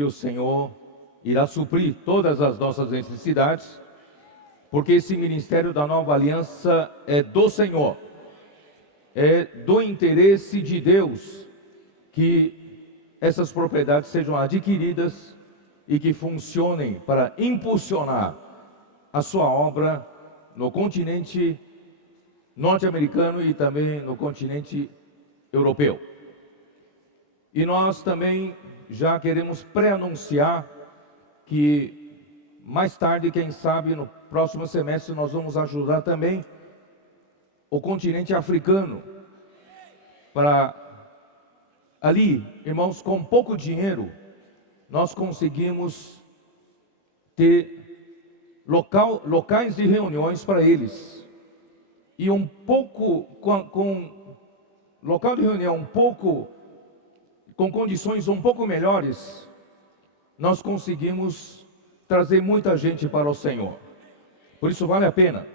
que o Senhor irá suprir todas as nossas necessidades, porque esse ministério da Nova Aliança é do Senhor, é do interesse de Deus que essas propriedades sejam adquiridas e que funcionem para impulsionar a sua obra no continente norte-americano e também no continente europeu. E nós também já queremos pré-anunciar que mais tarde, quem sabe no próximo semestre, nós vamos ajudar também o continente africano, para ali, irmãos, com pouco dinheiro, nós conseguimos ter locais de reuniões para eles. E um pouco, com local de reunião um pouco, com condições um pouco melhores, nós conseguimos trazer muita gente para o Senhor. Por isso vale a pena.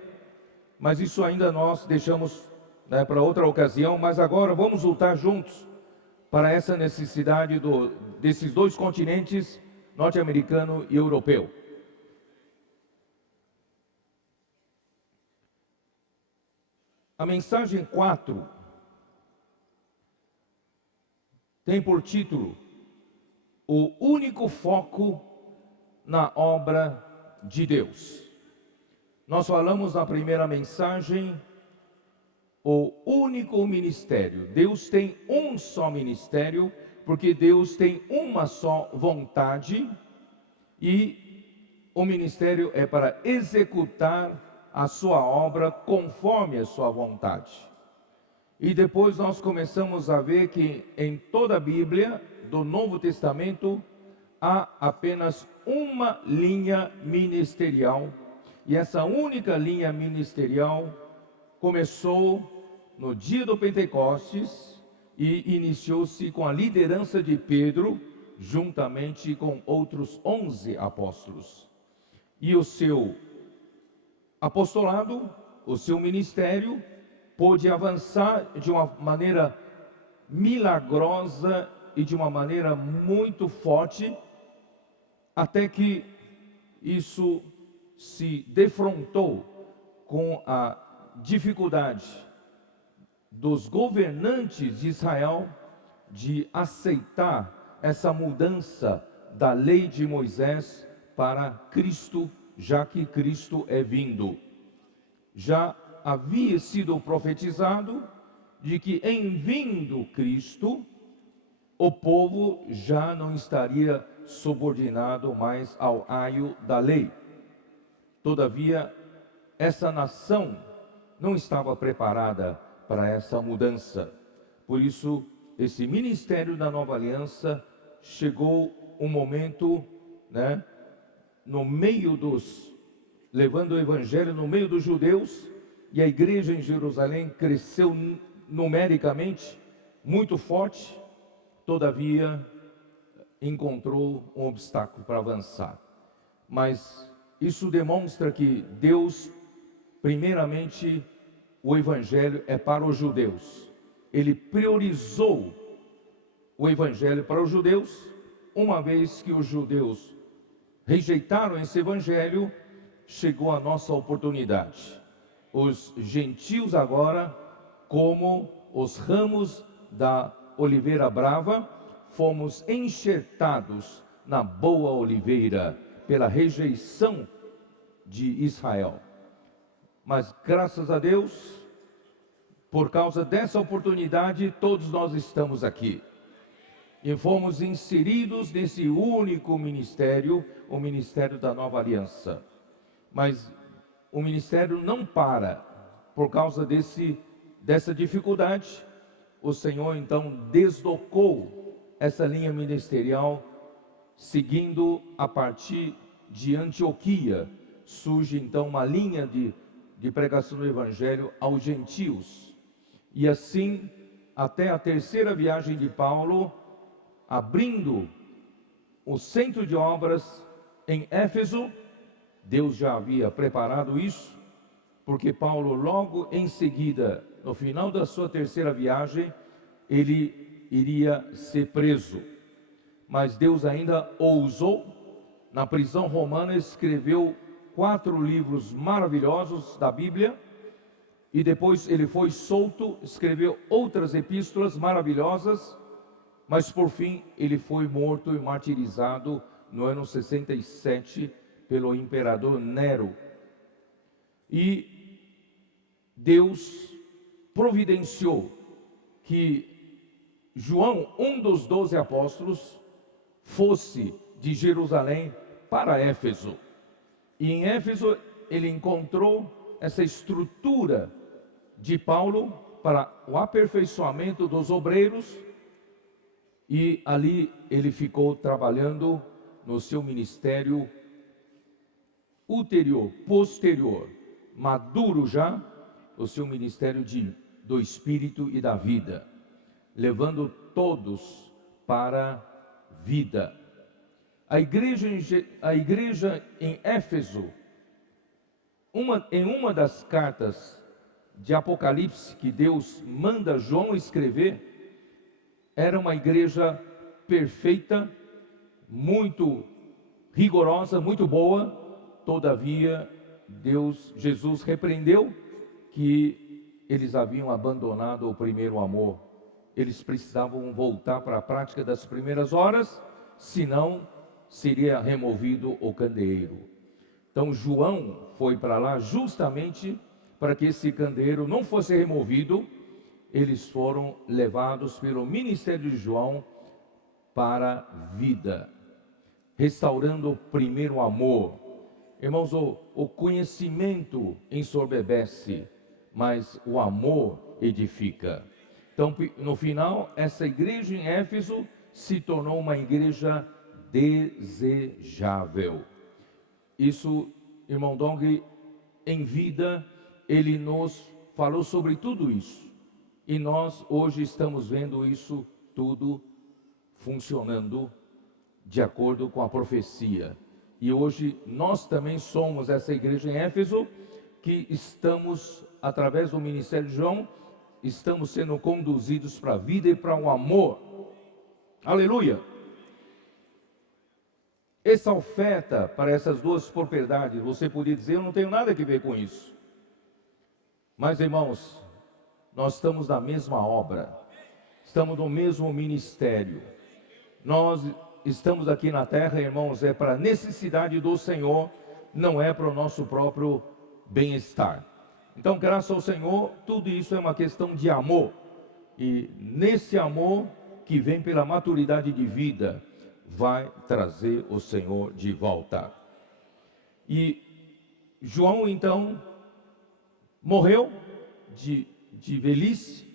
Mas isso ainda nós deixamos, né, para outra ocasião. Mas agora vamos lutar juntos para essa necessidade desses dois continentes, norte-americano e europeu. A mensagem 4 tem por título: o único foco na obra de Deus. Nós falamos na primeira mensagem o único ministério. Deus tem um só ministério, porque Deus tem uma só vontade, e o ministério é para executar a sua obra conforme a sua vontade. E depois nós começamos a ver que em toda a Bíblia do Novo Testamento há apenas uma linha ministerial, e essa única linha ministerial começou no dia do Pentecostes e iniciou-se com a liderança de Pedro, juntamente com outros 11 apóstolos. E o seu apostolado, o seu ministério, pôde avançar de uma maneira milagrosa e de uma maneira muito forte, até que isso se defrontou com a dificuldade dos governantes de Israel de aceitar essa mudança da lei de Moisés para Cristo, já que Cristo é vindo. Já havia sido profetizado de que em vindo Cristo, o povo já não estaria subordinado mais ao aio da lei. Todavia, essa nação não estava preparada para essa mudança. Por isso, esse ministério da Nova Aliança chegou um momento, né, no meio levando o evangelho no meio dos judeus, e a igreja em Jerusalém cresceu numericamente muito forte. Todavia, encontrou um obstáculo para avançar. Mas isso demonstra que Deus, primeiramente, o evangelho é para os judeus. Ele priorizou o evangelho para os judeus. Uma vez que os judeus rejeitaram esse evangelho, chegou a nossa oportunidade. Os gentios agora, como os ramos da oliveira brava, fomos enxertados na boa oliveira pela rejeição de Israel. Mas graças a Deus, por causa dessa oportunidade, todos nós estamos aqui. E fomos inseridos nesse único ministério, o ministério da Nova Aliança. Mas o ministério não para por causa dessa dificuldade. O Senhor então deslocou essa linha ministerial, seguindo a partir de Antioquia. Surge então uma linha de pregação do evangelho aos gentios. E assim, até a terceira viagem de Paulo, abrindo o centro de obras em Éfeso. Deus já havia preparado isso, porque Paulo logo em seguida, no final da sua terceira viagem, ele iria ser preso. mas Deus ainda ousou. Na prisão romana escreveu 4 livros maravilhosos da Bíblia, e depois ele foi solto, escreveu outras epístolas maravilhosas, mas por fim ele foi morto e martirizado no ano 67 pelo imperador Nero. E Deus providenciou que João, um dos 12 apóstolos, fosse de Jerusalém para Éfeso. E em Éfeso ele encontrou essa estrutura de Paulo para o aperfeiçoamento dos obreiros, e ali ele ficou trabalhando no seu ministério ulterior, posterior, maduro já, o seu ministério do Espírito e da vida, levando todos para a vida. A igreja em Éfeso, em uma das cartas de Apocalipse que Deus manda João escrever, era uma igreja perfeita, muito rigorosa, muito boa. Todavia, Jesus repreendeu que eles haviam abandonado o primeiro amor. Eles precisavam voltar para a prática das primeiras horas, senão seria removido o candeeiro. Então João foi para lá justamente para que esse candeeiro não fosse removido. Eles foram levados pelo ministério de João para a vida, restaurando o primeiro amor. Irmãos, o conhecimento ensoberbece, mas o amor edifica. Então, no final, essa igreja em Éfeso se tornou uma igreja desejável. Isso, irmão Dong, em vida, ele nos falou sobre tudo isso. E nós hoje estamos vendo isso tudo funcionando de acordo com a profecia. E hoje nós também somos essa igreja em Éfeso, que estamos, através do ministério de João, estamos sendo conduzidos para a vida e para o amor. Aleluia! Essa oferta para essas duas propriedades, você poderia dizer, eu não tenho nada a ver com isso. Mas, irmãos, nós estamos na mesma obra, estamos no mesmo ministério. Nós estamos aqui na terra, irmãos, é para a necessidade do Senhor, não é para o nosso próprio bem-estar. Então, graças ao Senhor, tudo isso é uma questão de amor. E nesse amor que vem pela maturidade de vida, vai trazer o Senhor de volta. E João, então, morreu de velhice,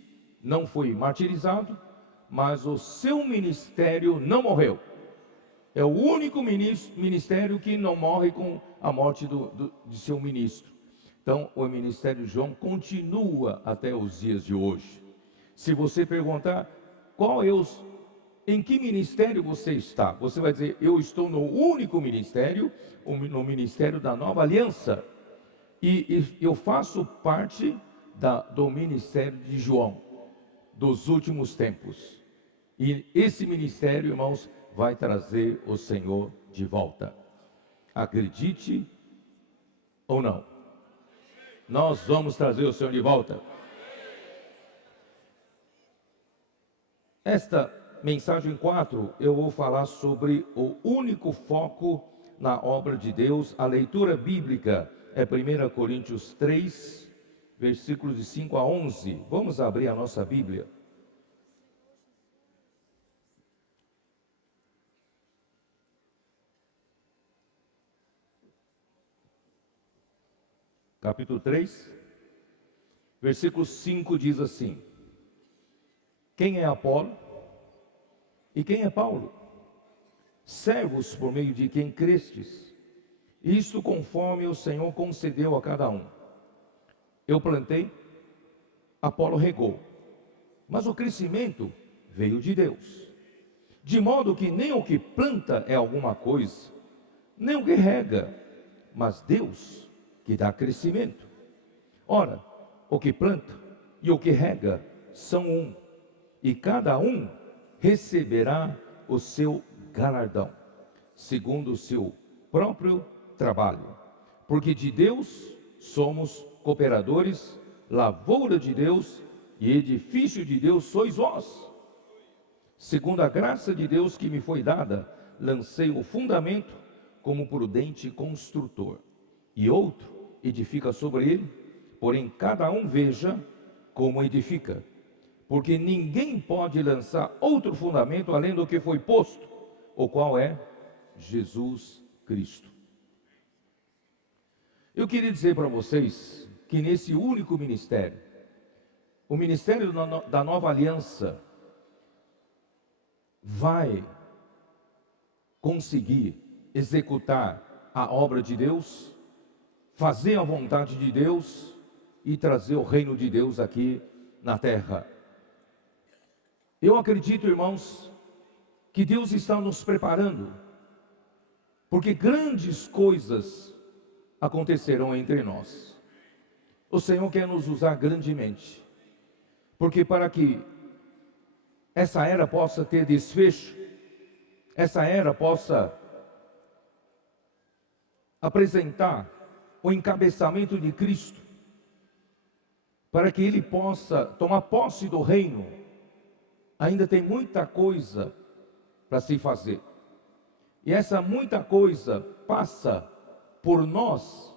não foi martirizado, mas o seu ministério não morreu. É o único ministério que não morre com a morte de seu ministro. Então, o ministério de João continua até os dias de hoje. Se você perguntar, em que ministério você está? Você vai dizer, eu estou no único ministério, no ministério da Nova Aliança. E eu faço parte do ministério de João, dos últimos tempos. E esse ministério, irmãos, vai trazer o Senhor de volta. Acredite ou não, nós vamos trazer o Senhor de volta. Esta mensagem 4, eu vou falar sobre o único foco na obra de Deus. A leitura bíblica é 1 Coríntios 3, versículos de 5 a 11. Vamos abrir a nossa Bíblia. Capítulo 3, versículo 5 diz assim: quem é Apolo e quem é Paulo? Servos por meio de quem crestes, isto conforme o Senhor concedeu a cada um. Eu plantei, Apolo regou, mas o crescimento veio de Deus. De modo que nem o que planta é alguma coisa, nem o que rega, mas Deus que dá crescimento. Ora, o que planta e o que rega são um, e cada um receberá o seu galardão, segundo o seu próprio trabalho. Porque de Deus somos cooperadores, lavoura de Deus e edifício de Deus sois vós. Segundo a graça de Deus que me foi dada, lancei o fundamento como prudente construtor, e outro edifica sobre ele, porém cada um veja como edifica. Porque ninguém pode lançar outro fundamento além do que foi posto, o qual é Jesus Cristo. Eu queria dizer para vocês que nesse único ministério, o ministério da Nova Aliança, vai conseguir executar a obra de Deus, fazer a vontade de Deus e trazer o reino de Deus aqui na terra. Eu acredito, irmãos, que Deus está nos preparando, porque grandes coisas acontecerão entre nós. O Senhor quer nos usar grandemente, porque para que essa era possa ter desfecho, essa era possa apresentar o encabeçamento de Cristo, para que Ele possa tomar posse do reino, ainda tem muita coisa para se fazer. E essa muita coisa passa por nós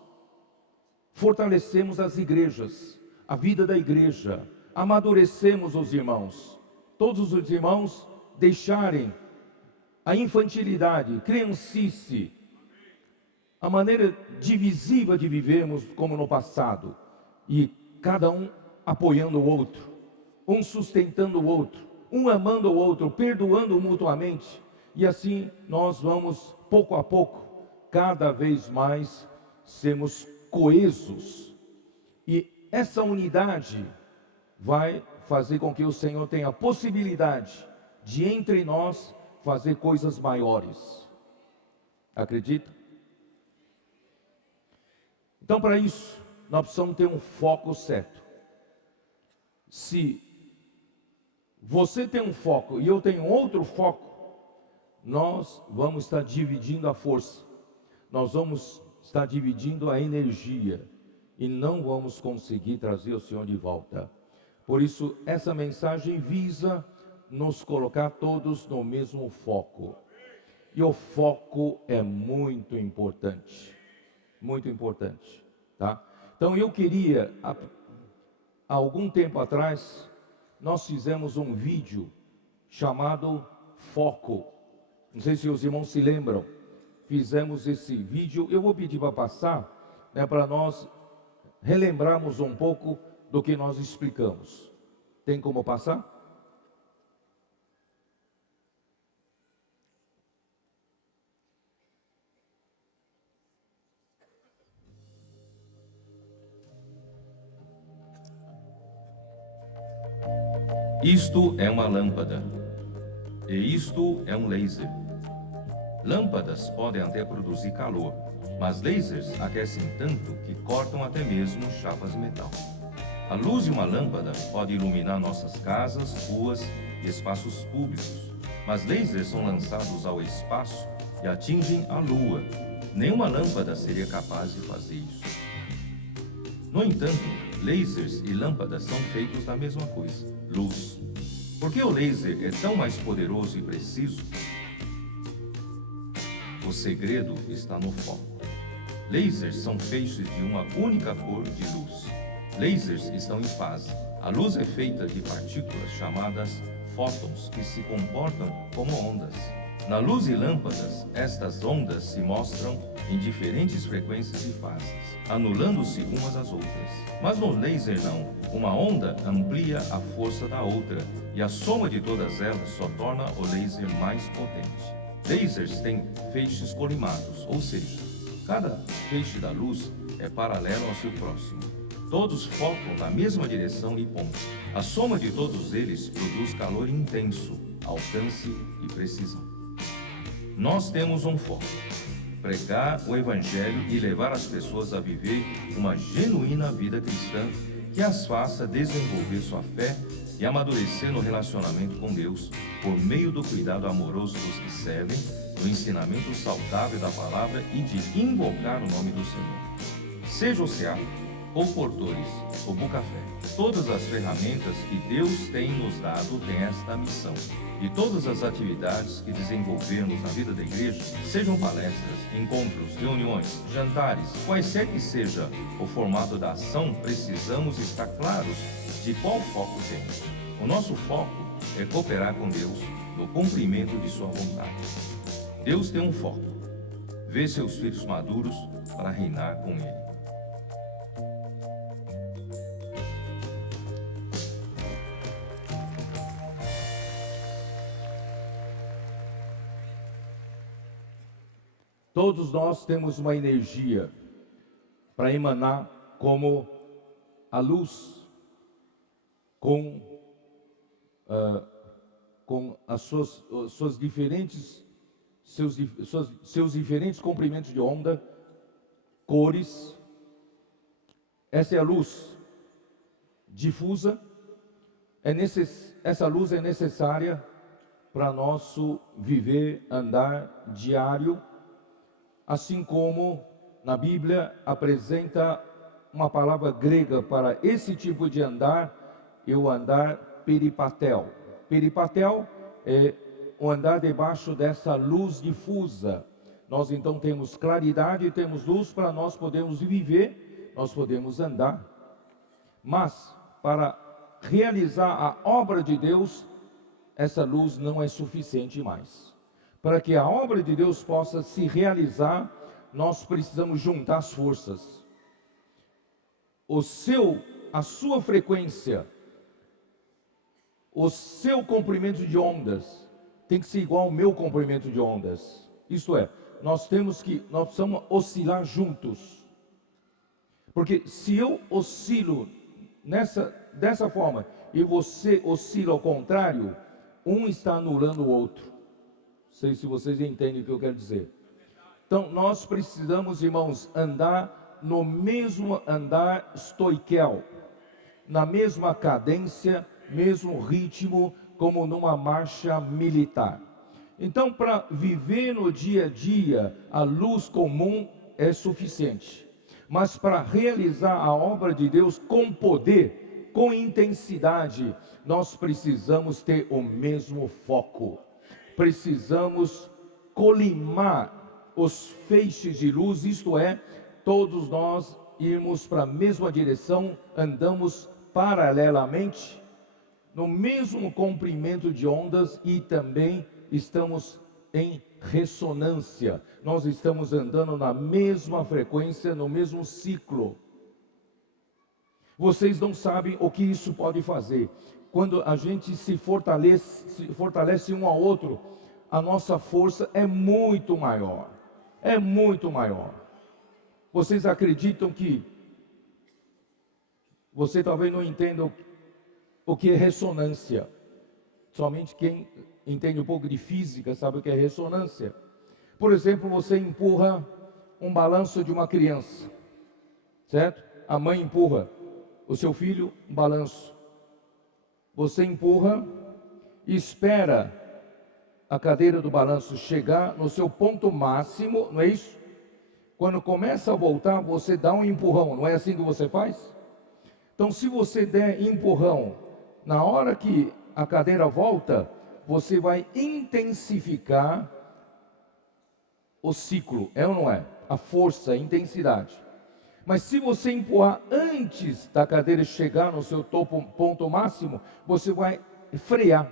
fortalecemos as igrejas, a vida da igreja, amadurecemos os irmãos, todos os irmãos deixarem a infantilidade, criancice, a maneira divisiva de vivermos como no passado, e cada um apoiando o outro, um sustentando o outro, um amando o outro, perdoando mutuamente, e assim nós vamos pouco a pouco, cada vez mais sermos coesos, e essa unidade vai fazer com que o Senhor tenha a possibilidade de entre nós fazer coisas maiores. Acredita? Então, para isso, nós precisamos ter um foco certo. Se você tem um foco e eu tenho outro foco, nós vamos estar dividindo a força, nós vamos estar dividindo a energia e não vamos conseguir trazer o Senhor de volta. Por isso, essa mensagem visa nos colocar todos no mesmo foco. E o foco é muito importante. Muito importante, tá? Então eu queria, há algum tempo atrás, nós fizemos um vídeo chamado Foco. Não sei se os irmãos se lembram. Fizemos esse vídeo, eu vou pedir para passar, né, para nós relembrarmos um pouco do que nós explicamos. Tem como passar? Isto é uma lâmpada, e isto é um laser. Lâmpadas podem até produzir calor, mas lasers aquecem tanto que cortam até mesmo chapas de metal. A luz de uma lâmpada pode iluminar nossas casas, ruas e espaços públicos, mas lasers são lançados ao espaço e atingem a Lua. Nenhuma lâmpada seria capaz de fazer isso. No entanto, lasers e lâmpadas são feitos da mesma coisa, luz. Por que o laser é tão mais poderoso e preciso? O segredo está no foco. Lasers são feixes de uma única cor de luz. Lasers estão em fase. A luz é feita de partículas chamadas fótons que se comportam como ondas. Na luz e lâmpadas, estas ondas se mostram em diferentes frequências e fases, anulando-se umas às outras. Mas no laser não. Uma onda amplia a força da outra, e a soma de todas elas só torna o laser mais potente. Lasers têm feixes colimados, ou seja, cada feixe da luz é paralelo ao seu próximo. Todos focam na mesma direção e ponto. A soma de todos eles produz calor intenso, alcance e precisão. Nós temos um foco: pregar o Evangelho e levar as pessoas a viver uma genuína vida cristã que as faça desenvolver sua fé e amadurecer no relacionamento com Deus, por meio do cuidado amoroso dos que servem, do ensinamento saudável da palavra e de invocar o nome do Senhor. Seja o CA, ou Portores, ou Bucafé, todas as ferramentas que Deus tem nos dado têm esta missão. E todas as atividades que desenvolvermos na vida da igreja, sejam palestras, encontros, reuniões, jantares, quaisquer que seja o formato da ação, precisamos estar claros de qual foco temos. O nosso foco é cooperar com Deus no cumprimento de sua vontade. Deus tem um foco: ver seus filhos maduros para reinar com Ele. Todos nós temos uma energia para emanar como a luz, com as suas diferentes, seus diferentes comprimentos de onda, cores. Essa é a luz difusa. Essa luz é necessária para nosso viver, andar diário. Assim como na Bíblia apresenta uma palavra grega para esse tipo de andar, é o andar peripatel. Peripatel é o andar debaixo dessa luz difusa. Nós então temos claridade e temos luz para nós podermos viver, nós podemos andar. Mas para realizar a obra de Deus, essa luz não é suficiente mais. Para que a obra de Deus possa se realizar, nós precisamos juntar as forças. A sua frequência, o seu comprimento de ondas tem que ser igual ao meu comprimento de ondas. Isto é, nós precisamos oscilar juntos. Porque se eu oscilo dessa forma e você oscila ao contrário, um está anulando o outro. Não sei se vocês entendem o que eu quero dizer. Então, nós precisamos, irmãos, andar no mesmo andar stoiquel, na mesma cadência, mesmo ritmo, como numa marcha militar. Então, para viver no dia a dia, a luz comum é suficiente. Mas para realizar a obra de Deus com poder, com intensidade, nós precisamos ter o mesmo foco. Precisamos colimar os feixes de luz, isto é, todos nós irmos para a mesma direção, andamos paralelamente, no mesmo comprimento de ondas e também estamos em ressonância. Nós estamos andando na mesma frequência, no mesmo ciclo. Vocês não sabem o que isso pode fazer. Quando a gente se fortalece um ao outro, a nossa força é muito maior. É muito maior. Vocês acreditam que... Você talvez não entenda o que é ressonância. Somente quem entende um pouco de física sabe o que é ressonância. Por exemplo, você empurra um balanço de uma criança, certo? A mãe empurra o seu filho, um balanço. Você empurra e espera a cadeira do balanço chegar no seu ponto máximo, não é isso? Quando começa a voltar, você dá um empurrão, não é assim que você faz? Então, se você der empurrão, na hora que a cadeira volta, você vai intensificar o ciclo, é ou não é? A força, a intensidade. Mas se você empurrar antes da cadeira chegar no seu ponto máximo, você vai frear.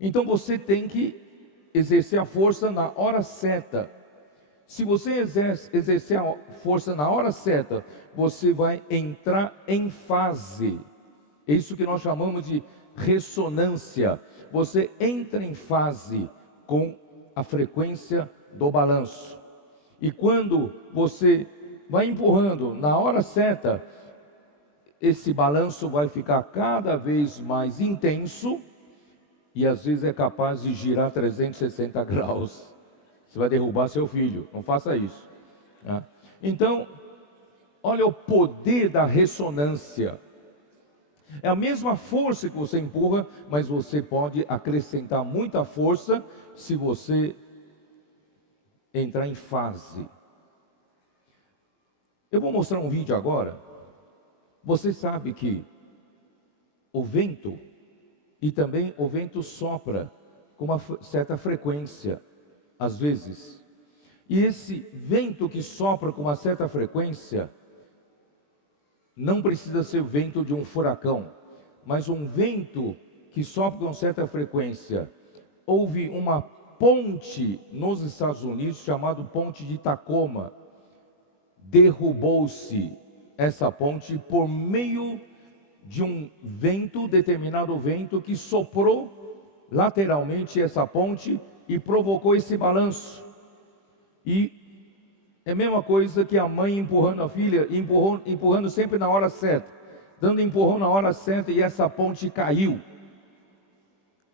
Então você tem que exercer a força na hora certa. Se você exercer a força na hora certa, você vai entrar em fase. É isso que nós chamamos de ressonância. Você entra em fase com a frequência do balanço. E quando você vai empurrando na hora certa, esse balanço vai ficar cada vez mais intenso e às vezes é capaz de girar 360 graus. Você vai derrubar seu filho, não faça isso. Então, olha o poder da ressonância. É a mesma força que você empurra, mas você pode acrescentar muita força se você entrar em fase. Eu vou mostrar um vídeo agora. Você sabe que o vento, e também o vento sopra com uma certa frequência, às vezes. E esse vento que sopra com uma certa frequência, não precisa ser o vento de um furacão, mas um vento que sopra com certa frequência. Houve uma ponte nos Estados Unidos, chamada Ponte de Tacoma. Derrubou-se essa ponte por meio de um vento, determinado vento, que soprou lateralmente essa ponte e provocou esse balanço. E é a mesma coisa que a mãe empurrando a filha, empurrando sempre na hora certa, dando empurrão na hora certa, e essa ponte caiu.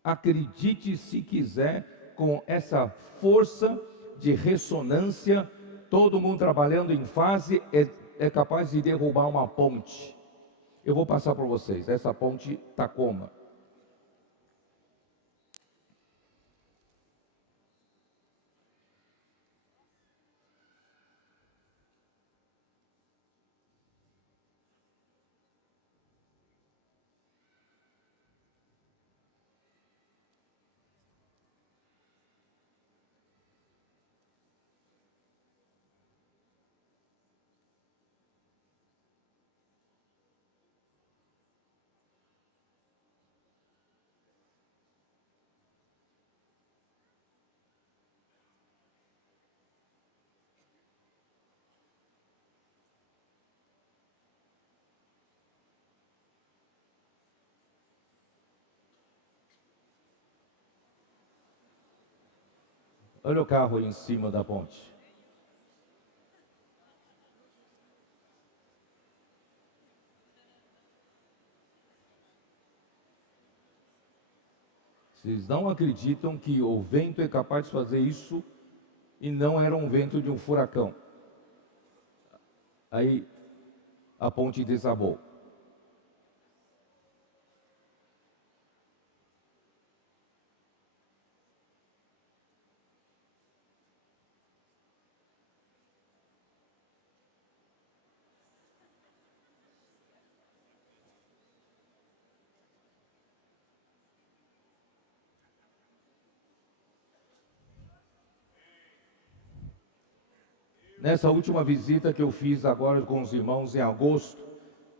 Acredite se quiser, com essa força de ressonância, todo mundo trabalhando em fase, é capaz de derrubar uma ponte. Eu vou passar para vocês, essa ponte Tacoma. Olha o carro aí em cima da ponte. Vocês não acreditam que o vento é capaz de fazer isso e não era um vento de um furacão. Aí a ponte desabou. Nessa última visita que eu fiz agora com os irmãos em agosto,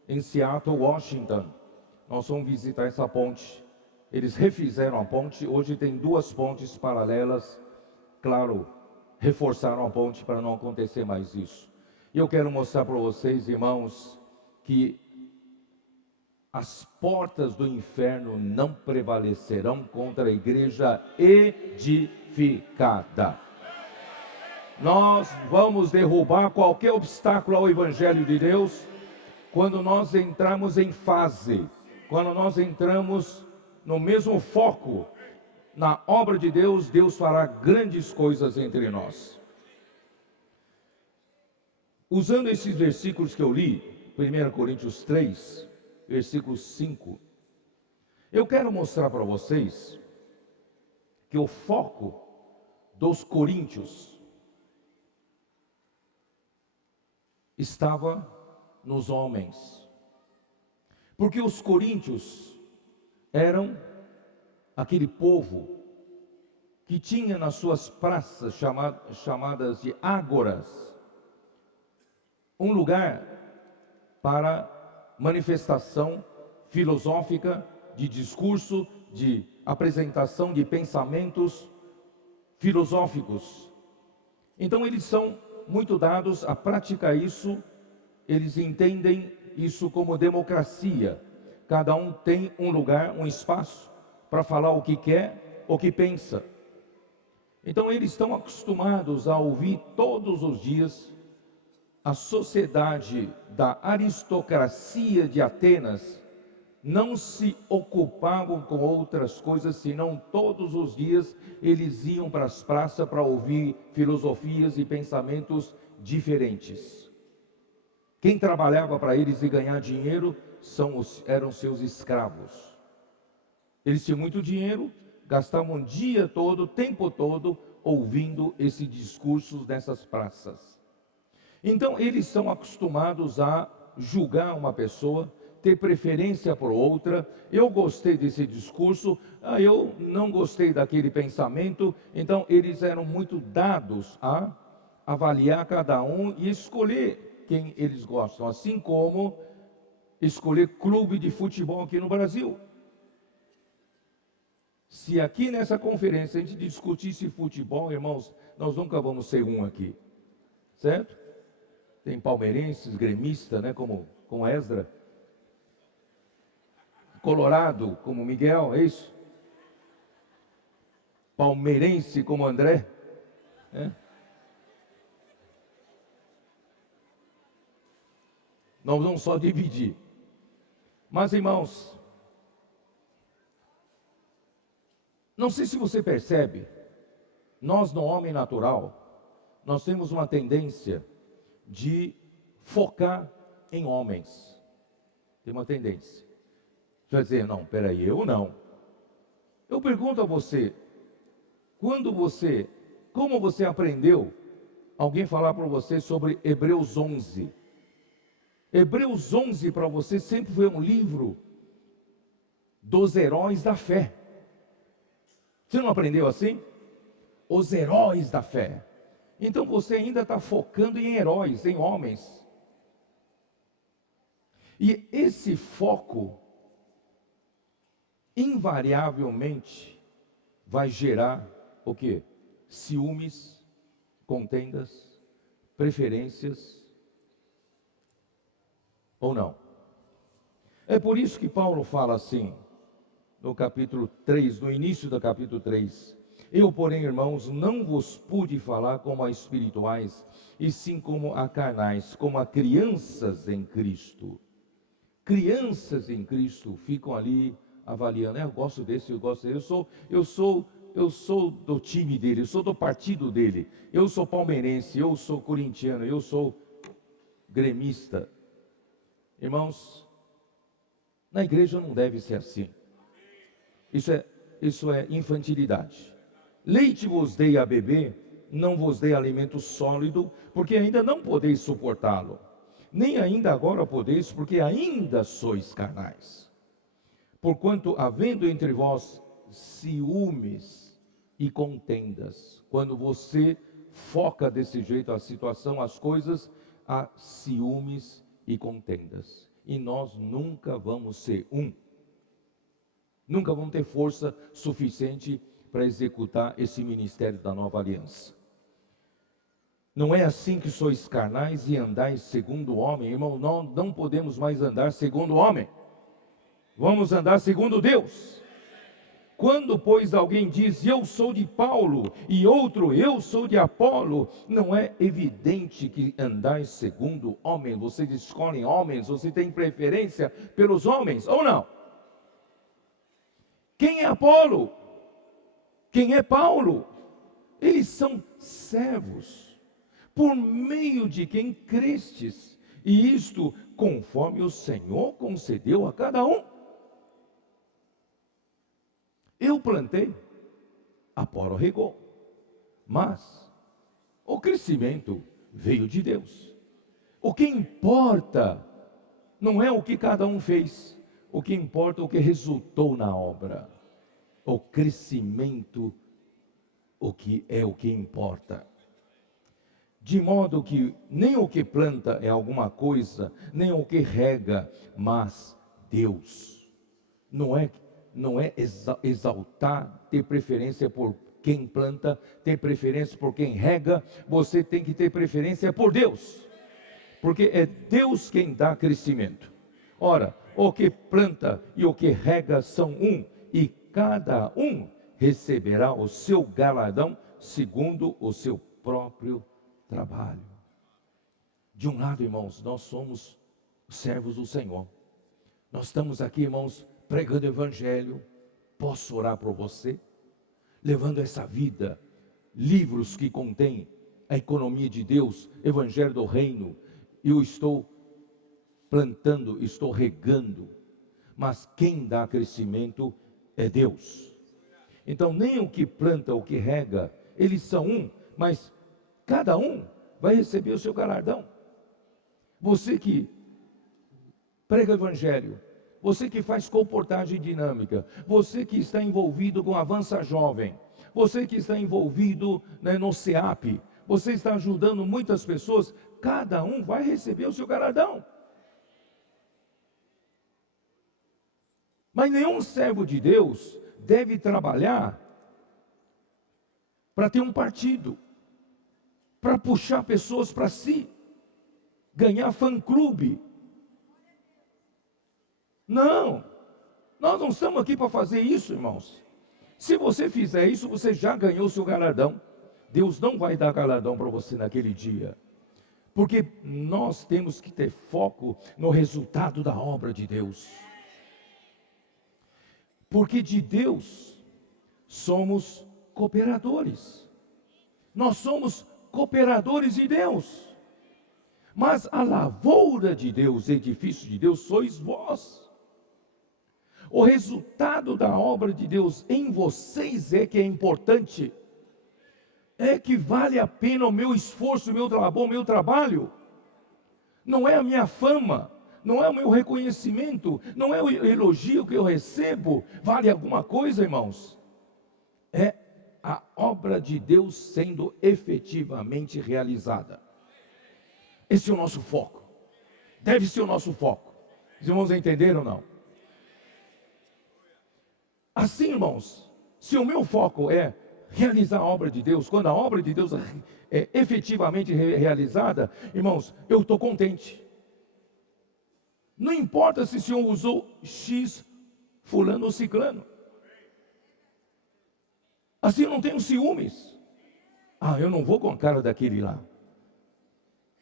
em Seattle, Washington, nós fomos visitar essa ponte. Eles refizeram a ponte, hoje tem 2 pontes paralelas, claro, reforçaram a ponte para não acontecer mais isso. E eu quero mostrar para vocês, irmãos, que as portas do inferno não prevalecerão contra a igreja edificada. Nós vamos derrubar qualquer obstáculo ao Evangelho de Deus quando nós entramos em fase, quando nós entramos no mesmo foco na obra de Deus. Deus fará grandes coisas entre nós. Usando esses versículos que eu li, 1 Coríntios 3, versículo 5, eu quero mostrar para vocês que o foco dos coríntios estava nos homens, porque os coríntios eram aquele povo que tinha nas suas praças chamadas de ágoras, um lugar para manifestação filosófica, de discurso, de apresentação de pensamentos filosóficos. Então eles são muito dados a praticar isso. Eles entendem isso como democracia. Cada um tem um lugar, um espaço para falar o que quer, o que pensa. Então eles estão acostumados a ouvir todos os dias a sociedade da aristocracia de Atenas. Não se ocupavam com outras coisas, senão todos os dias eles iam para as praças para ouvir filosofias e pensamentos diferentes. Quem trabalhava para eles e ganhar dinheiro eram seus escravos. Eles tinham muito dinheiro, gastavam o dia todo, o tempo todo, ouvindo esse discurso nessas praças. Então eles são acostumados a julgar uma pessoa, ter preferência por outra. Eu gostei desse discurso, eu não gostei daquele pensamento. Então eles eram muito dados a avaliar cada um e escolher quem eles gostam, assim como escolher clube de futebol aqui no Brasil. Se aqui nessa conferência a gente discutisse futebol, irmãos, nós nunca vamos ser um aqui, certo? Tem palmeirenses, gremistas, né, como Ezra, colorado como Miguel, é isso? Palmeirense como André, né? Nós vamos só dividir. Mas, irmãos, não sei se você percebe, nós no homem natural, nós temos uma tendência de focar em homens. Tem uma tendência. Você vai dizer, não, peraí, eu não. Eu pergunto a você, como você aprendeu alguém falar para você sobre Hebreus 11? Hebreus 11 para você sempre foi um livro dos heróis da fé. Você não aprendeu assim? Os heróis da fé. Então você ainda está focando em heróis, em homens. E esse foco, invariavelmente, vai gerar o quê? Ciúmes, contendas, preferências, ou não? É por isso que Paulo fala assim, no capítulo 3, no início do capítulo 3. Eu, porém, irmãos, não vos pude falar como a espirituais, e sim como a carnais, como a crianças em Cristo. Crianças em Cristo ficam ali avaliando, eu gosto desse, eu gosto desse, eu sou do time dele, eu sou do partido dele, eu sou palmeirense, eu sou corintiano, eu sou gremista. Irmãos, na igreja não deve ser assim. Isso é infantilidade. Leite vos dei a beber, não vos dei alimento sólido, porque ainda não podeis suportá-lo. Nem ainda agora podeis, porque ainda sois carnais. Porquanto, havendo entre vós ciúmes e contendas, quando você foca desse jeito a situação, as coisas, há ciúmes e contendas. E nós nunca vamos ser um. Nunca vamos ter força suficiente para executar esse ministério da nova aliança. Não é assim que sois carnais e andais segundo o homem. Irmão, não podemos mais andar segundo o homem. Vamos andar segundo Deus. Quando, pois, alguém diz, eu sou de Paulo, e outro, eu sou de Apolo, não é evidente que andais segundo homem? Vocês escolhem homens, você tem preferência pelos homens, ou não? Quem é Apolo? Quem é Paulo? Eles são servos, por meio de quem crestes, e isto conforme o Senhor concedeu a cada um. Eu plantei, Apolo regou, mas o crescimento veio de Deus. O que importa não é o que cada um fez, o que importa é o que resultou na obra. O crescimento, o que importa. De modo que nem o que planta é alguma coisa, nem o que rega, mas Deus. Não é exaltar, ter preferência por quem planta, ter preferência por quem rega. Você tem que ter preferência por Deus, porque é Deus quem dá crescimento. Ora, o que planta e o que rega são um, e cada um receberá o seu galardão segundo o seu próprio trabalho. De um lado, irmãos, nós somos servos do Senhor. Nós estamos aqui, irmãos, pregando o evangelho. Posso orar por você? Levando essa vida, livros que contêm a economia de Deus, evangelho do reino. Eu estou plantando, estou regando, mas quem dá crescimento é Deus. Então, nem o que planta, o que rega, eles são um, mas cada um vai receber o seu galardão. Você que prega o evangelho, você que faz comportagem dinâmica, você que está envolvido com Avança Jovem, você que está envolvido, né, no SEAP, você está ajudando muitas pessoas, cada um vai receber o seu galardão. Mas nenhum servo de Deus deve trabalhar para ter um partido, para puxar pessoas para si, ganhar fã-clube. Não, nós não estamos aqui para fazer isso, irmãos. Se você fizer isso, você já ganhou o seu galardão. Deus não vai dar galardão para você naquele dia. Porque nós temos que ter foco no resultado da obra de Deus. Porque de Deus somos cooperadores. Nós somos cooperadores de Deus. Mas a lavoura de Deus, edifício de Deus, sois vós. O resultado da obra de Deus em vocês é que é importante. É que vale a pena o meu esforço, o meu trabalho. Não é a minha fama, não é o meu reconhecimento, não é o elogio que eu recebo. Vale alguma coisa, irmãos? É a obra de Deus sendo efetivamente realizada. Esse é o nosso foco. Deve ser o nosso foco. Os irmãos entenderam ou não? Assim, irmãos, se o meu foco é realizar a obra de Deus, quando a obra de Deus é efetivamente realizada, irmãos, eu estou contente. Não importa se o Senhor usou X, fulano ou ciclano. Assim eu não tenho ciúmes. Eu não vou com a cara daquele lá.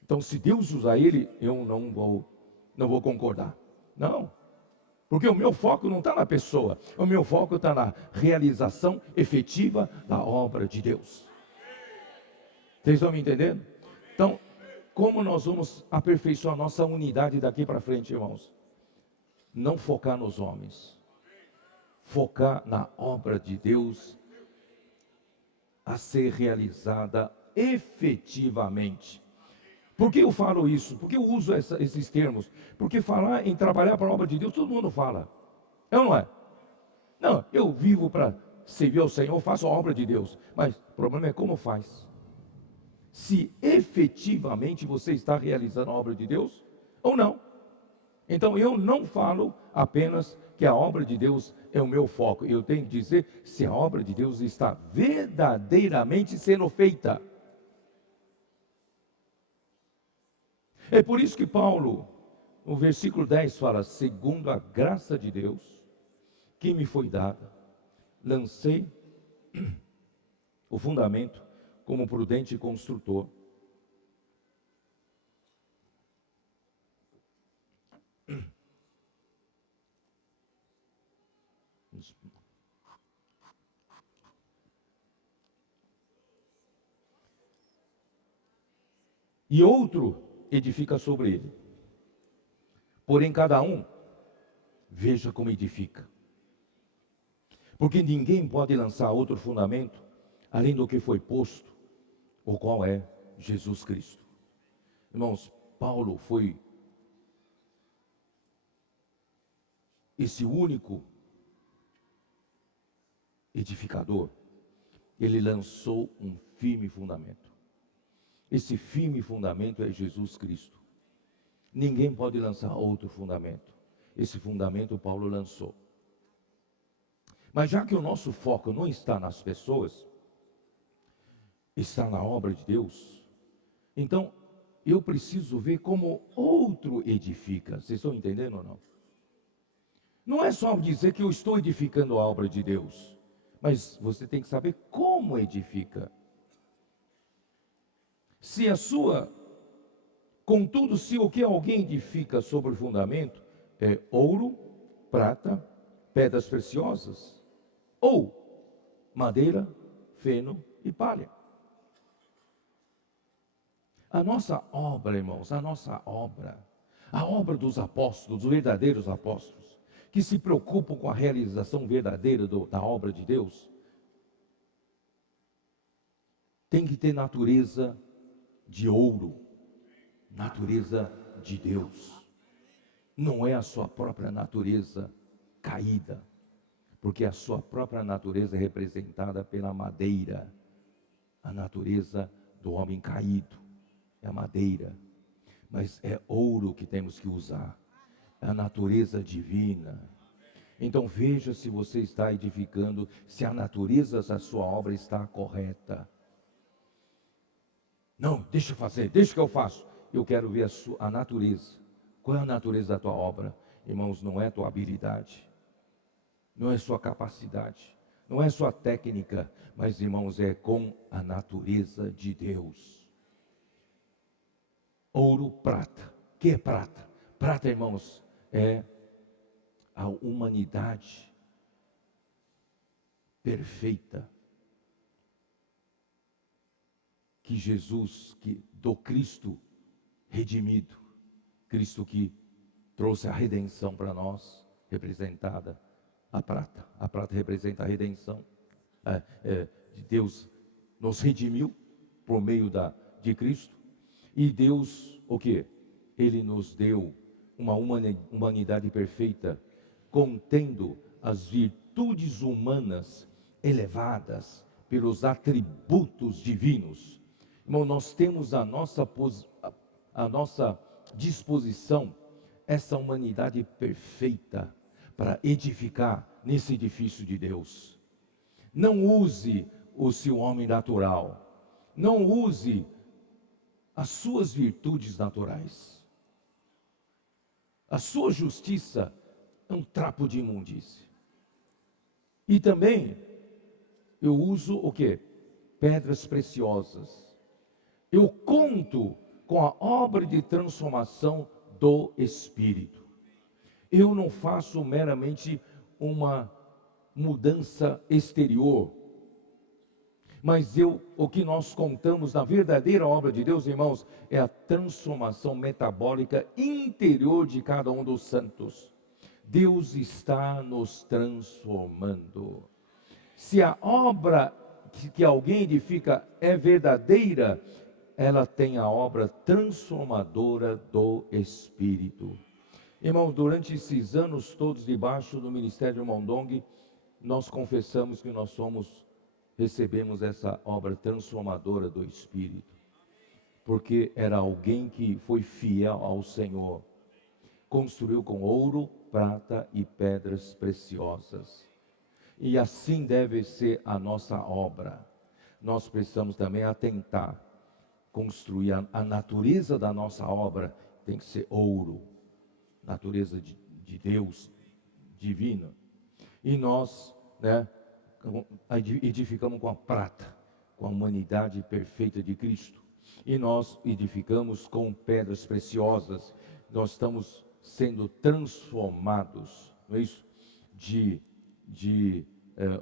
Então, se Deus usar ele, eu não vou concordar. Não. Porque o meu foco não está na pessoa. O meu foco está na realização efetiva da obra de Deus. Vocês estão me entendendo? Então, como nós vamos aperfeiçoar nossa unidade daqui para frente, irmãos? Não focar nos homens. Focar na obra de Deus a ser realizada efetivamente. Por que eu falo isso? Por que eu uso esses termos? Porque falar em trabalhar para a obra de Deus, todo mundo fala. É ou não é? Não, eu vivo para servir ao Senhor, faço a obra de Deus. Mas o problema é como faz. Se efetivamente você está realizando a obra de Deus ou não. Então eu não falo apenas que a obra de Deus é o meu foco. Eu tenho que dizer se a obra de Deus está verdadeiramente sendo feita. É por isso que Paulo, no versículo 10, fala: segundo a graça de Deus, que me foi dada, lancei o fundamento como prudente construtor. E outro edifica sobre ele. Porém, cada um veja como edifica. Porque ninguém pode lançar outro fundamento além do que foi posto, o qual é Jesus Cristo. Irmãos, Paulo foi esse único edificador. Ele lançou um firme fundamento. Esse firme fundamento é Jesus Cristo. Ninguém pode lançar outro fundamento. Esse fundamento Paulo lançou. Mas já que o nosso foco não está nas pessoas, está na obra de Deus, então eu preciso ver como outro edifica. Vocês estão entendendo ou não? Não é só dizer que eu estou edificando a obra de Deus, mas você tem que saber como edifica. Contudo, se o que alguém edifica sobre o fundamento é ouro, prata, pedras preciosas, ou madeira, feno e palha. A nossa obra, irmãos, a nossa obra, A obra dos apóstolos, os verdadeiros apóstolos, que se preocupam com a realização verdadeira da obra de Deus, tem que ter natureza de ouro, natureza de Deus. Não é a sua própria natureza caída, porque a sua própria natureza é representada pela madeira. A natureza do homem caído é a madeira, mas é ouro que temos que usar, é a natureza divina. Então veja se você está edificando, se a natureza da sua obra está correta. Não, deixa eu fazer, deixa que eu faço. Eu quero ver a natureza. Qual é a natureza da tua obra? Irmãos, não é tua habilidade, não é sua capacidade, não é sua técnica, mas, irmãos, é com a natureza de Deus. Ouro, prata. O que é prata? Prata, irmãos, é a humanidade perfeita que Jesus, do Cristo redimido, Cristo que trouxe a redenção para nós, representada a prata. A prata representa a redenção. Deus nos redimiu por meio de Cristo. E Deus, o quê? Ele nos deu uma humanidade perfeita, contendo as virtudes humanas elevadas pelos atributos divinos. Irmão, nós temos a nossa disposição essa humanidade perfeita para edificar nesse edifício de Deus. Não use o seu homem natural, não use as suas virtudes naturais. A sua justiça é um trapo de imundície. E também eu uso o quê? Pedras preciosas. Eu conto com a obra de transformação do Espírito. Eu não faço meramente uma mudança exterior, mas o que nós contamos na verdadeira obra de Deus, irmãos, é a transformação metabólica interior de cada um dos santos. Deus está nos transformando. Se a obra que alguém edifica é verdadeira, ela tem a obra transformadora do Espírito. Irmãos, durante esses anos todos debaixo do ministério Mondong, nós confessamos que nós recebemos essa obra transformadora do Espírito, porque era alguém que foi fiel ao Senhor, construiu com ouro, prata e pedras preciosas, e assim deve ser a nossa obra. Nós precisamos também atentar, construir a natureza da nossa obra, tem que ser ouro, natureza de Deus, divina, e nós, edificamos com a prata, com a humanidade perfeita de Cristo, e nós edificamos com pedras preciosas. Nós estamos sendo transformados, não é isso? De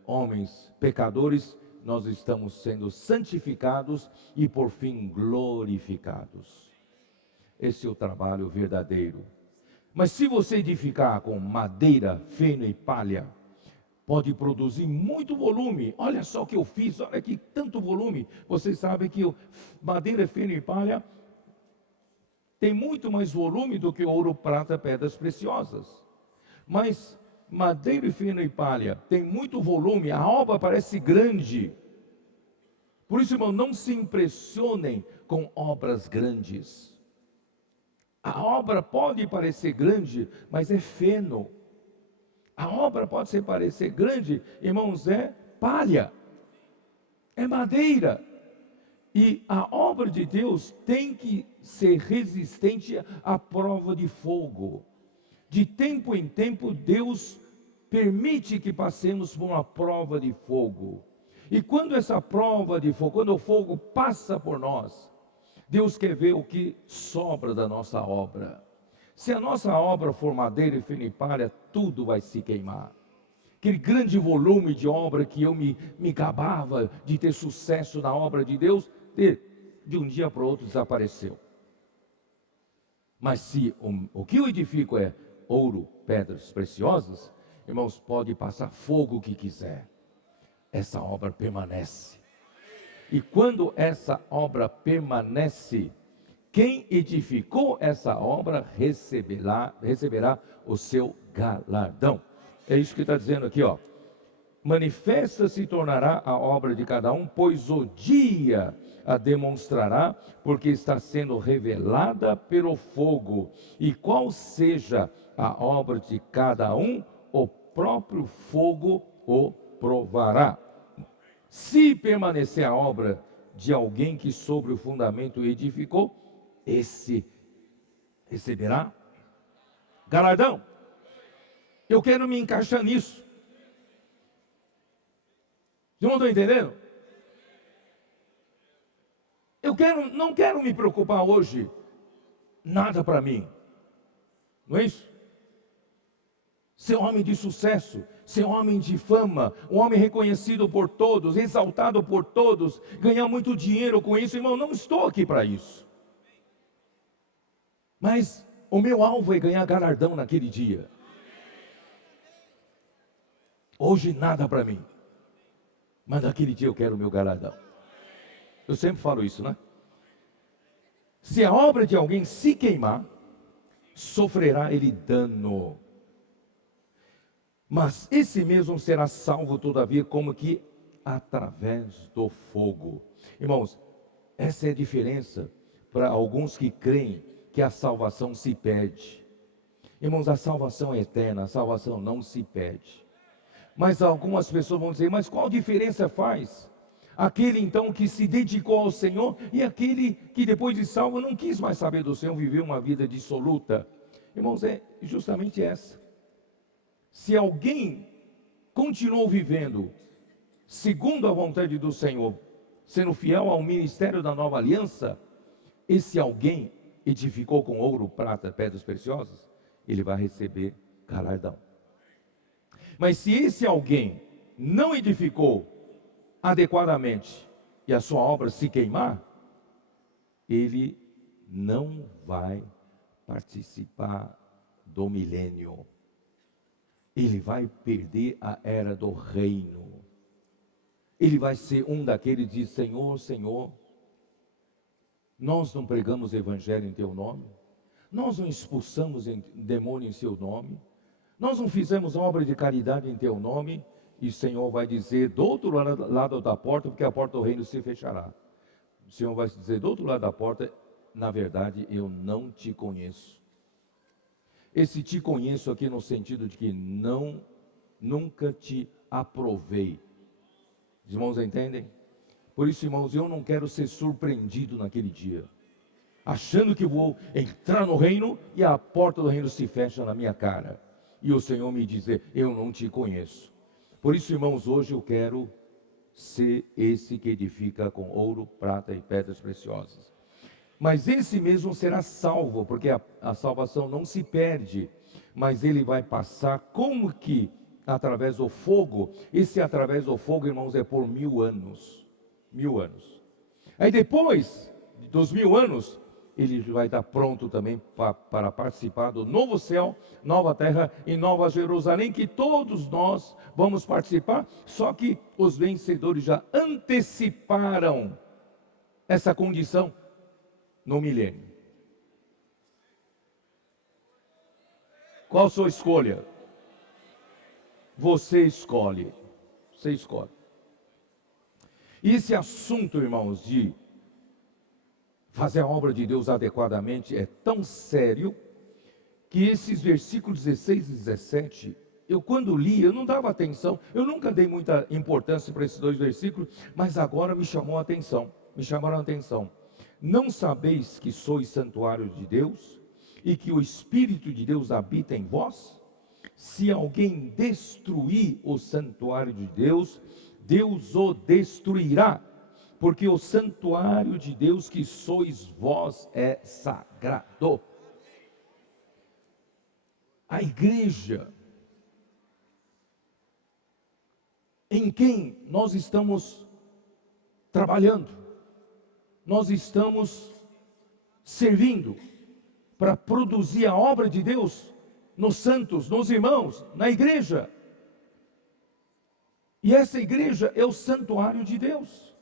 homens pecadores, nós estamos sendo santificados e por fim glorificados. Esse é o trabalho verdadeiro. Mas se você edificar com madeira, feno e palha, pode produzir muito volume. Olha só o que eu fiz, olha que tanto volume. Vocês sabem que madeira, feno e palha tem muito mais volume do que ouro, prata, pedras preciosas. Mas madeira, feno e palha tem muito volume, a obra parece grande. Por isso, irmão, não se impressionem com obras grandes. A obra pode parecer grande, mas é feno. A obra pode parecer grande, irmãos, é palha, é madeira. E a obra de Deus tem que ser resistente à prova de fogo. De tempo em tempo, Deus permite que passemos por uma prova de fogo. E quando essa prova de fogo, quando o fogo passa por nós, Deus quer ver o que sobra da nossa obra. Se a nossa obra for madeira, feno e palha, tudo vai se queimar. Aquele grande volume de obra que eu me gabava de ter sucesso na obra de Deus, de um dia para o outro desapareceu. Mas se o que eu edifico é ouro, pedras preciosas, irmãos, pode passar fogo o que quiser, essa obra permanece. E quando essa obra permanece, quem edificou essa obra receberá o seu galardão. É isso que está dizendo aqui, ó. Manifesta se tornará a obra de cada um, pois o dia a demonstrará, porque está sendo revelada pelo fogo. E qual seja a obra de cada um, o próprio fogo o provará. Se permanecer a obra de alguém que sobre o fundamento edificou, esse receberá galardão. Eu quero me encaixar nisso. Vocês não estão entendendo? Não quero me preocupar hoje, nada para mim. Não é isso? Ser homem de sucesso, ser homem de fama, um homem reconhecido por todos, exaltado por todos, ganhar muito dinheiro com isso, irmão, não estou aqui para isso. Mas o meu alvo é ganhar galardão naquele dia. Hoje nada para mim, mas naquele dia eu quero o meu galardão. Eu sempre falo isso, né? Se a obra de alguém se queimar, sofrerá ele dano. Mas esse mesmo será salvo todavia, como que através do fogo. Irmãos, essa é a diferença para alguns que creem que a salvação se perde. Irmãos, a salvação é eterna, a salvação não se perde. Mas algumas pessoas vão dizer, mas qual diferença faz? Aquele então que se dedicou ao Senhor e aquele que depois de salvo não quis mais saber do Senhor, viveu uma vida dissoluta. Irmãos, é justamente essa. Se alguém continuou vivendo segundo a vontade do Senhor, sendo fiel ao ministério da nova aliança, esse alguém edificou com ouro, prata, pedras preciosas, ele vai receber galardão. Mas se esse alguém não edificou adequadamente e a sua obra se queimar, ele não vai participar do milênio. Ele vai perder a era do reino. Ele vai ser um daqueles que diz, Senhor, Senhor, nós não pregamos o evangelho em teu nome, nós não expulsamos demônio em seu nome, nós não fizemos obra de caridade em teu nome. E o Senhor vai dizer do outro lado da porta, porque a porta do reino se fechará. O Senhor vai dizer do outro lado da porta, na verdade eu não te conheço. Esse te conheço aqui no sentido de que nunca te aprovei. Os irmãos entendem? Por isso, irmãos, eu não quero ser surpreendido naquele dia, achando que vou entrar no reino e a porta do reino se fecha na minha cara. E o Senhor me dizer, eu não te conheço. Por isso, irmãos, hoje eu quero ser esse que edifica com ouro, prata e pedras preciosas. Mas esse mesmo será salvo, porque a salvação não se perde, mas ele vai passar como que através do fogo. Esse através do fogo, irmãos, é por 1000 anos. 1000 anos. Aí depois dos 1000 anos, ele vai estar pronto também para participar do novo céu, nova terra e nova Jerusalém, que todos nós vamos participar, só que os vencedores já anteciparam essa condição no milênio. Qual a sua escolha? Você escolhe. Você escolhe. E esse assunto, irmãos, de fazer a obra de Deus adequadamente é tão sério, que esses versículos 16 e 17, eu quando li, eu não dava atenção, eu nunca dei muita importância para esses dois versículos, mas agora me chamaram a atenção. Não sabeis que sois santuário de Deus, e que o Espírito de Deus habita em vós? Se alguém destruir o santuário de Deus, Deus o destruirá, porque o santuário de Deus que sois vós é sagrado. A igreja em quem nós estamos trabalhando, nós estamos servindo, para produzir a obra de Deus nos santos, nos irmãos, na igreja. E essa igreja é o santuário de Deus.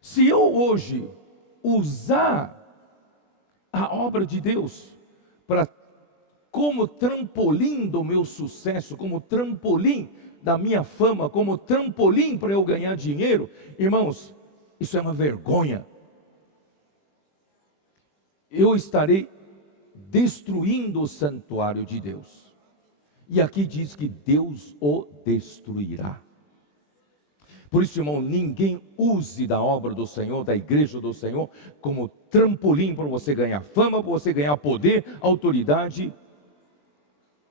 Se eu hoje usar a obra de Deus como trampolim do meu sucesso, como trampolim da minha fama, como trampolim para eu ganhar dinheiro, irmãos, isso é uma vergonha. Eu estarei destruindo o santuário de Deus. E aqui diz que Deus o destruirá. Por isso, irmão, ninguém use da obra do Senhor, da igreja do Senhor, como trampolim para você ganhar fama, para você ganhar poder, autoridade,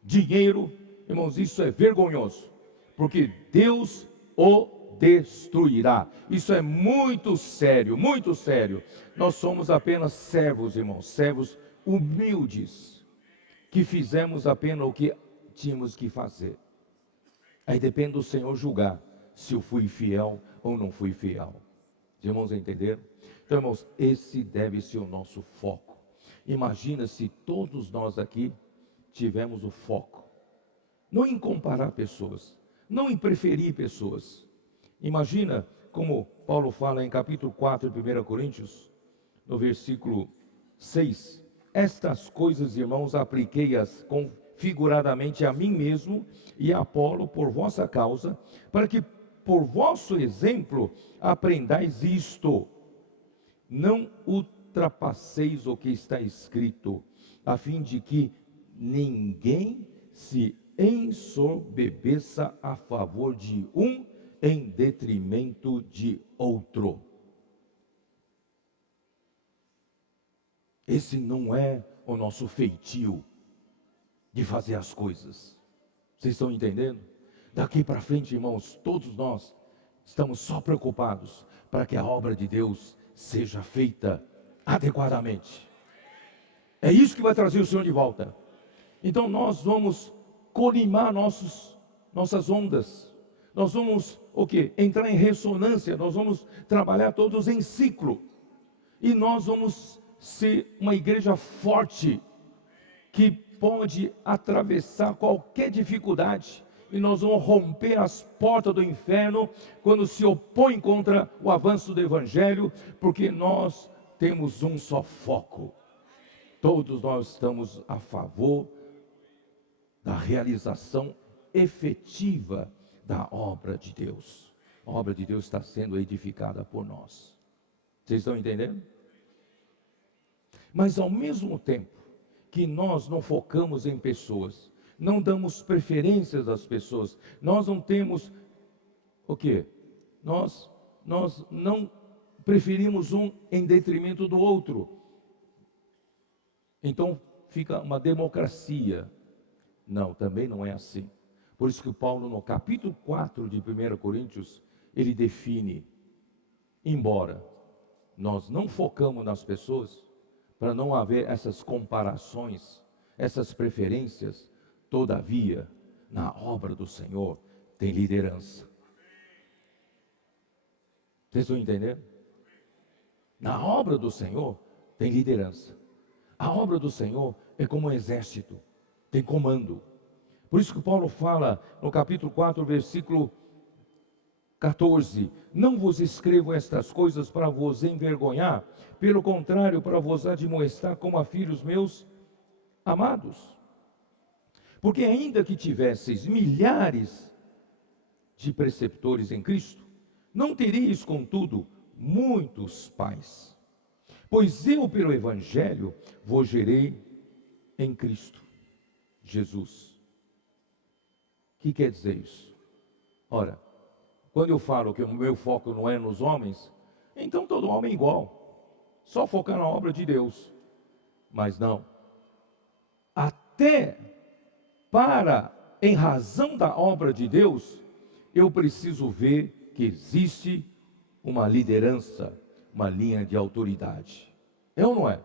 dinheiro. Irmãos, isso é vergonhoso, porque Deus o destruirá. Isso é muito sério, muito sério. Nós somos apenas servos, irmãos, servos humildes, que fizemos apenas o que tínhamos que fazer. Aí depende do Senhor julgar se eu fui fiel ou não fui fiel. Os irmãos entenderam? Então, irmãos, esse deve ser o nosso foco. Imagina se todos nós aqui tivermos o foco, não em comparar pessoas, não em preferir pessoas. Imagina como Paulo fala em capítulo 4 de 1 Coríntios, no versículo 6. Estas coisas, irmãos, apliquei-as figuradamente a mim mesmo e a Apolo por vossa causa, para que por vosso exemplo aprendais isto: não ultrapasseis o que está escrito, a fim de que ninguém se ensoberbeça a favor de um em detrimento de outro. Esse não é o nosso feitio de fazer as coisas. Vocês estão entendendo? Daqui para frente, irmãos, todos nós estamos só preocupados para que a obra de Deus seja feita adequadamente. É isso que vai trazer o Senhor de volta. Então nós vamos colimar nossas ondas. Nós vamos entrar em ressonância. Nós vamos trabalhar todos em ciclo. E nós vamos ser uma igreja forte, que pode atravessar qualquer dificuldade. E nós vamos romper as portas do inferno quando se opõe contra o avanço do Evangelho, porque nós temos um só foco. Todos nós estamos a favor da realização efetiva da obra de Deus. A obra de Deus está sendo edificada por nós. Vocês estão entendendo? Mas ao mesmo tempo que nós não focamos em pessoas, não damos preferências às pessoas, nós não temos Nós não preferimos um em detrimento do outro. Então fica uma democracia. Não, também não é assim. Por isso que Paulo, no capítulo 4 de 1 Coríntios, ele define: embora nós não focamos nas pessoas, para não haver essas comparações, essas preferências, todavia, na obra do Senhor tem liderança. Vocês estão entendendo? Na obra do Senhor tem liderança. A obra do Senhor é como um exército, tem comando. Por isso que Paulo fala no capítulo 4, versículo 14: não vos escrevo estas coisas para vos envergonhar, pelo contrário, para vos admoestar como a filhos meus amados. Porque ainda que tivesseis milhares de preceptores em Cristo, não teríeis, contudo, muitos pais. Pois eu, pelo Evangelho, vos gerei em Cristo Jesus. O que quer dizer isso? Ora, quando eu falo que o meu foco não é nos homens, então todo homem é igual, só focar na obra de Deus. Mas não, até em razão da obra de Deus, eu preciso ver que existe uma liderança, uma linha de autoridade. É ou não é?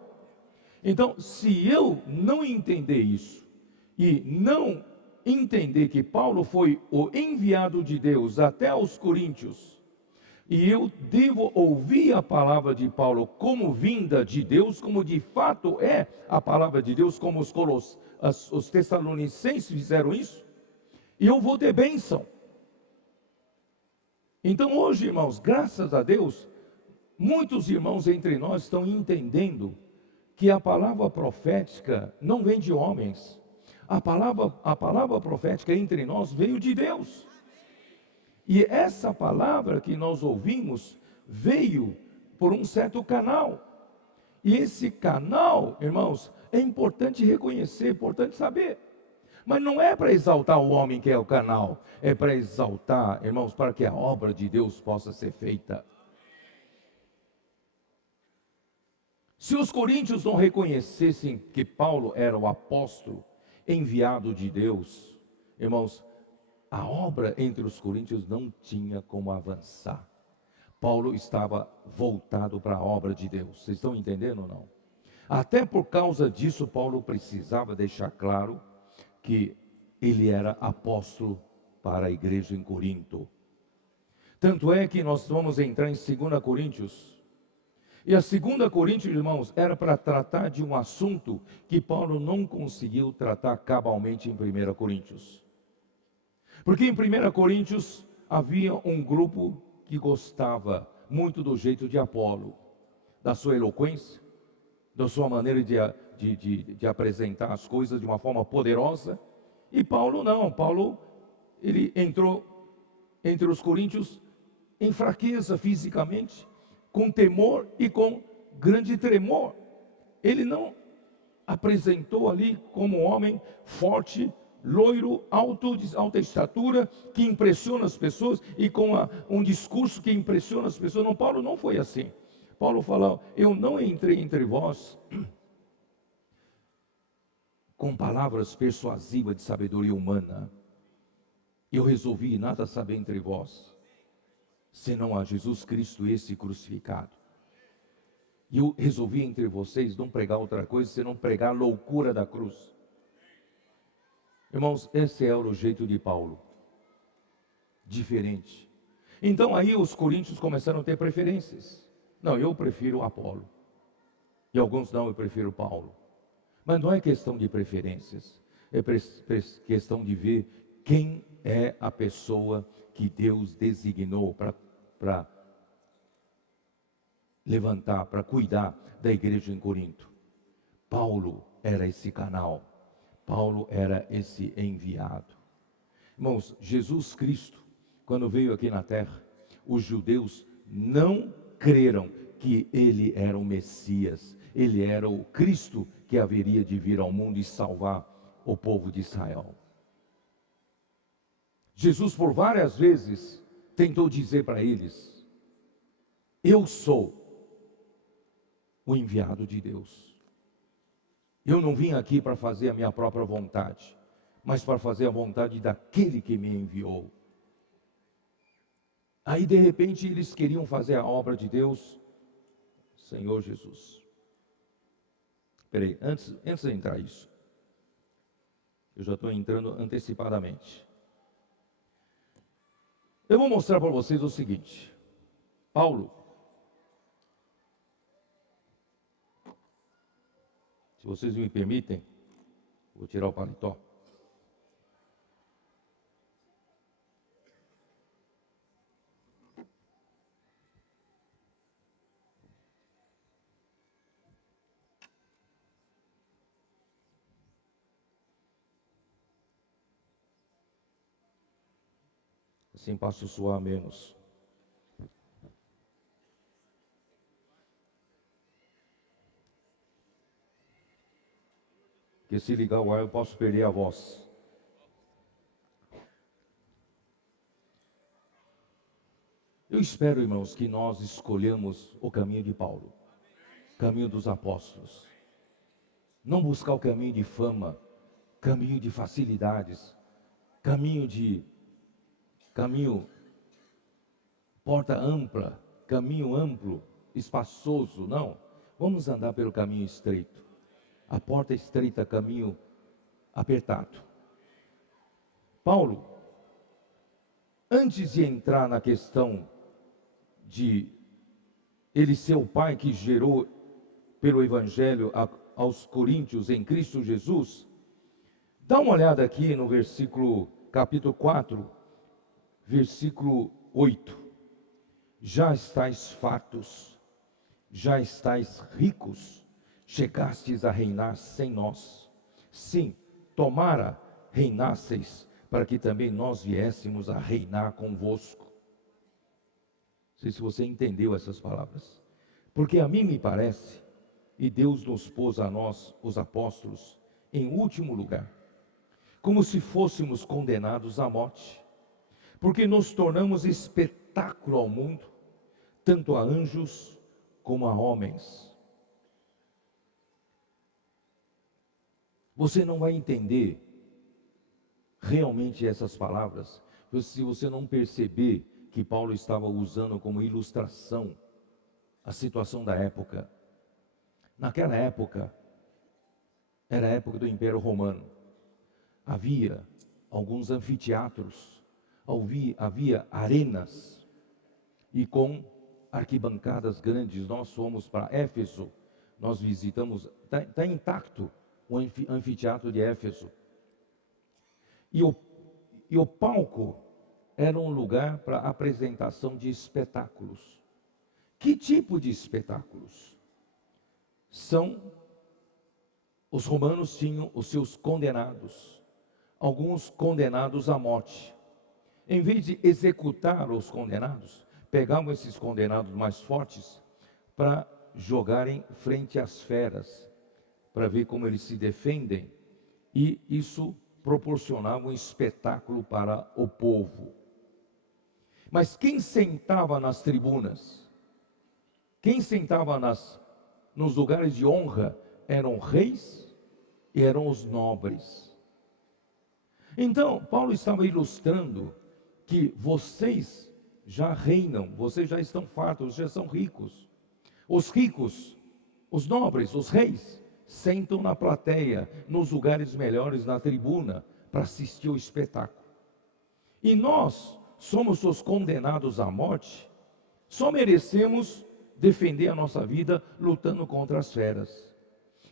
Então, se eu não entender isso, e não entender que Paulo foi o enviado de Deus até aos Coríntios, E eu devo ouvir a palavra de Paulo como vinda de Deus, como de fato é a palavra de Deus, como os Tessalonicenses fizeram isso, e eu vou ter bênção. Então hoje, irmãos, graças a Deus, muitos irmãos entre nós estão entendendo que a palavra profética não vem de homens. A palavra profética entre nós veio de Deus. E essa palavra que nós ouvimos veio por um certo canal. E esse canal, irmãos, é importante reconhecer, é importante saber. Mas não é para exaltar o homem que é o canal, é para exaltar, irmãos, para que a obra de Deus possa ser feita. Se os coríntios não reconhecessem que Paulo era o apóstolo enviado de Deus, irmãos, a obra entre os coríntios não tinha como avançar. Paulo estava voltado para a obra de Deus. Vocês estão entendendo ou não? Até por causa disso, Paulo precisava deixar claro que ele era apóstolo para a igreja em Corinto. Tanto é que nós vamos entrar em 2 Coríntios. E a 2 Coríntios, irmãos, era para tratar de um assunto que Paulo não conseguiu tratar cabalmente em 1 Coríntios. Porque em 1 Coríntios havia um grupo que gostava muito do jeito de Apolo, da sua eloquência, da sua maneira de apresentar as coisas de uma forma poderosa. E Paulo não, Paulo ele entrou entre os coríntios em fraqueza fisicamente, com temor e com grande tremor. Ele não apresentou ali como um homem forte, loiro, alto, de alta estatura, que impressiona as pessoas e com um discurso que impressiona as pessoas. Não, Paulo não foi assim. Paulo falou: eu não entrei entre vós com palavras persuasivas de sabedoria humana. Eu resolvi nada saber entre vós, senão a Jesus Cristo esse crucificado. E eu resolvi entre vocês não pregar outra coisa, senão pregar a loucura da cruz. Irmãos, esse era o jeito de Paulo. Diferente. Então aí os coríntios começaram a ter preferências. Não, eu prefiro Apolo. E alguns não, eu prefiro Paulo. Mas não é questão de preferências. É questão de ver quem é a pessoa que Deus designou para levantar, para cuidar da igreja em Corinto. Paulo era esse canal. Paulo era esse enviado. Irmãos, Jesus Cristo, quando veio aqui na terra, os judeus não creram que ele era o Messias. Ele era o Cristo que haveria de vir ao mundo e salvar o povo de Israel. Jesus por várias vezes tentou dizer para eles: eu sou o enviado de Deus. Eu não vim aqui para fazer a minha própria vontade, mas para fazer a vontade daquele que me enviou. Aí de repente eles queriam fazer a obra de Deus, Senhor Jesus. Peraí, antes de entrar isso, eu já estou entrando antecipadamente. Eu vou mostrar para vocês o seguinte. Paulo, se vocês me permitem, vou tirar o paletó. Assim passo a suar menos. Porque se ligar o ar eu posso perder a voz. Eu espero, irmãos, que nós escolhamos o caminho de Paulo, caminho dos apóstolos. Não buscar o caminho de fama, caminho de facilidades, caminho porta ampla, caminho amplo, espaçoso, não. Vamos andar pelo caminho estreito. A porta estreita, caminho apertado. Paulo, antes de entrar na questão de ele ser o pai que gerou pelo Evangelho aos coríntios em Cristo Jesus, dá uma olhada aqui no capítulo 4, versículo 8. Já estáis fartos, já estáis ricos, chegastes a reinar sem nós. Sim, tomara reinasseis, para que também nós viéssemos a reinar convosco. Não sei se você entendeu essas palavras. Porque a mim me parece, e Deus nos pôs a nós, os apóstolos, em último lugar, como se fôssemos condenados à morte, porque nos tornamos espetáculo ao mundo, tanto a anjos como a homens. Você não vai entender realmente essas palavras se você não perceber que Paulo estava usando como ilustração a situação da época. Naquela época, era a época do Império Romano. Havia alguns anfiteatros, havia arenas, e com arquibancadas grandes. Nós fomos para Éfeso, nós visitamos, está intacto o anfiteatro de Éfeso. E o palco era um lugar para apresentação de espetáculos. Que tipo de espetáculos? Os romanos tinham os seus condenados, alguns condenados à morte. Em vez de executar os condenados, pegavam esses condenados mais fortes para jogarem frente às feras, para ver como eles se defendem, e isso proporcionava um espetáculo para o povo. Mas quem sentava nas tribunas, quem sentava nos lugares de honra, eram reis e eram os nobres. Então, Paulo estava ilustrando que vocês já reinam, vocês já estão fartos, já são ricos. Os ricos, os nobres, os reis, sentam na plateia, nos lugares melhores, na tribuna, para assistir ao espetáculo. E nós somos os condenados à morte, só merecemos defender a nossa vida lutando contra as feras.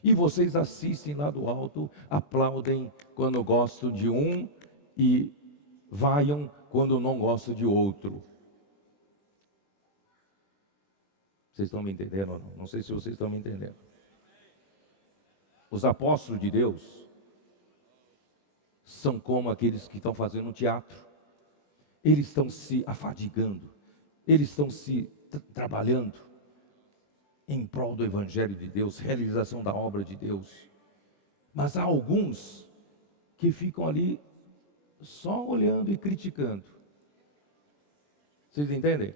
E vocês assistem lá do alto, aplaudem quando gostam de um e vaiam quando não gostam de outro. Vocês estão me entendendo ou não? Não sei se vocês estão me entendendo. Os apóstolos de Deus são como aqueles que estão fazendo um teatro. Eles estão se afadigando, eles estão se trabalhando em prol do Evangelho de Deus, realização da obra de Deus. Mas há alguns que ficam ali só olhando e criticando. Vocês entendem?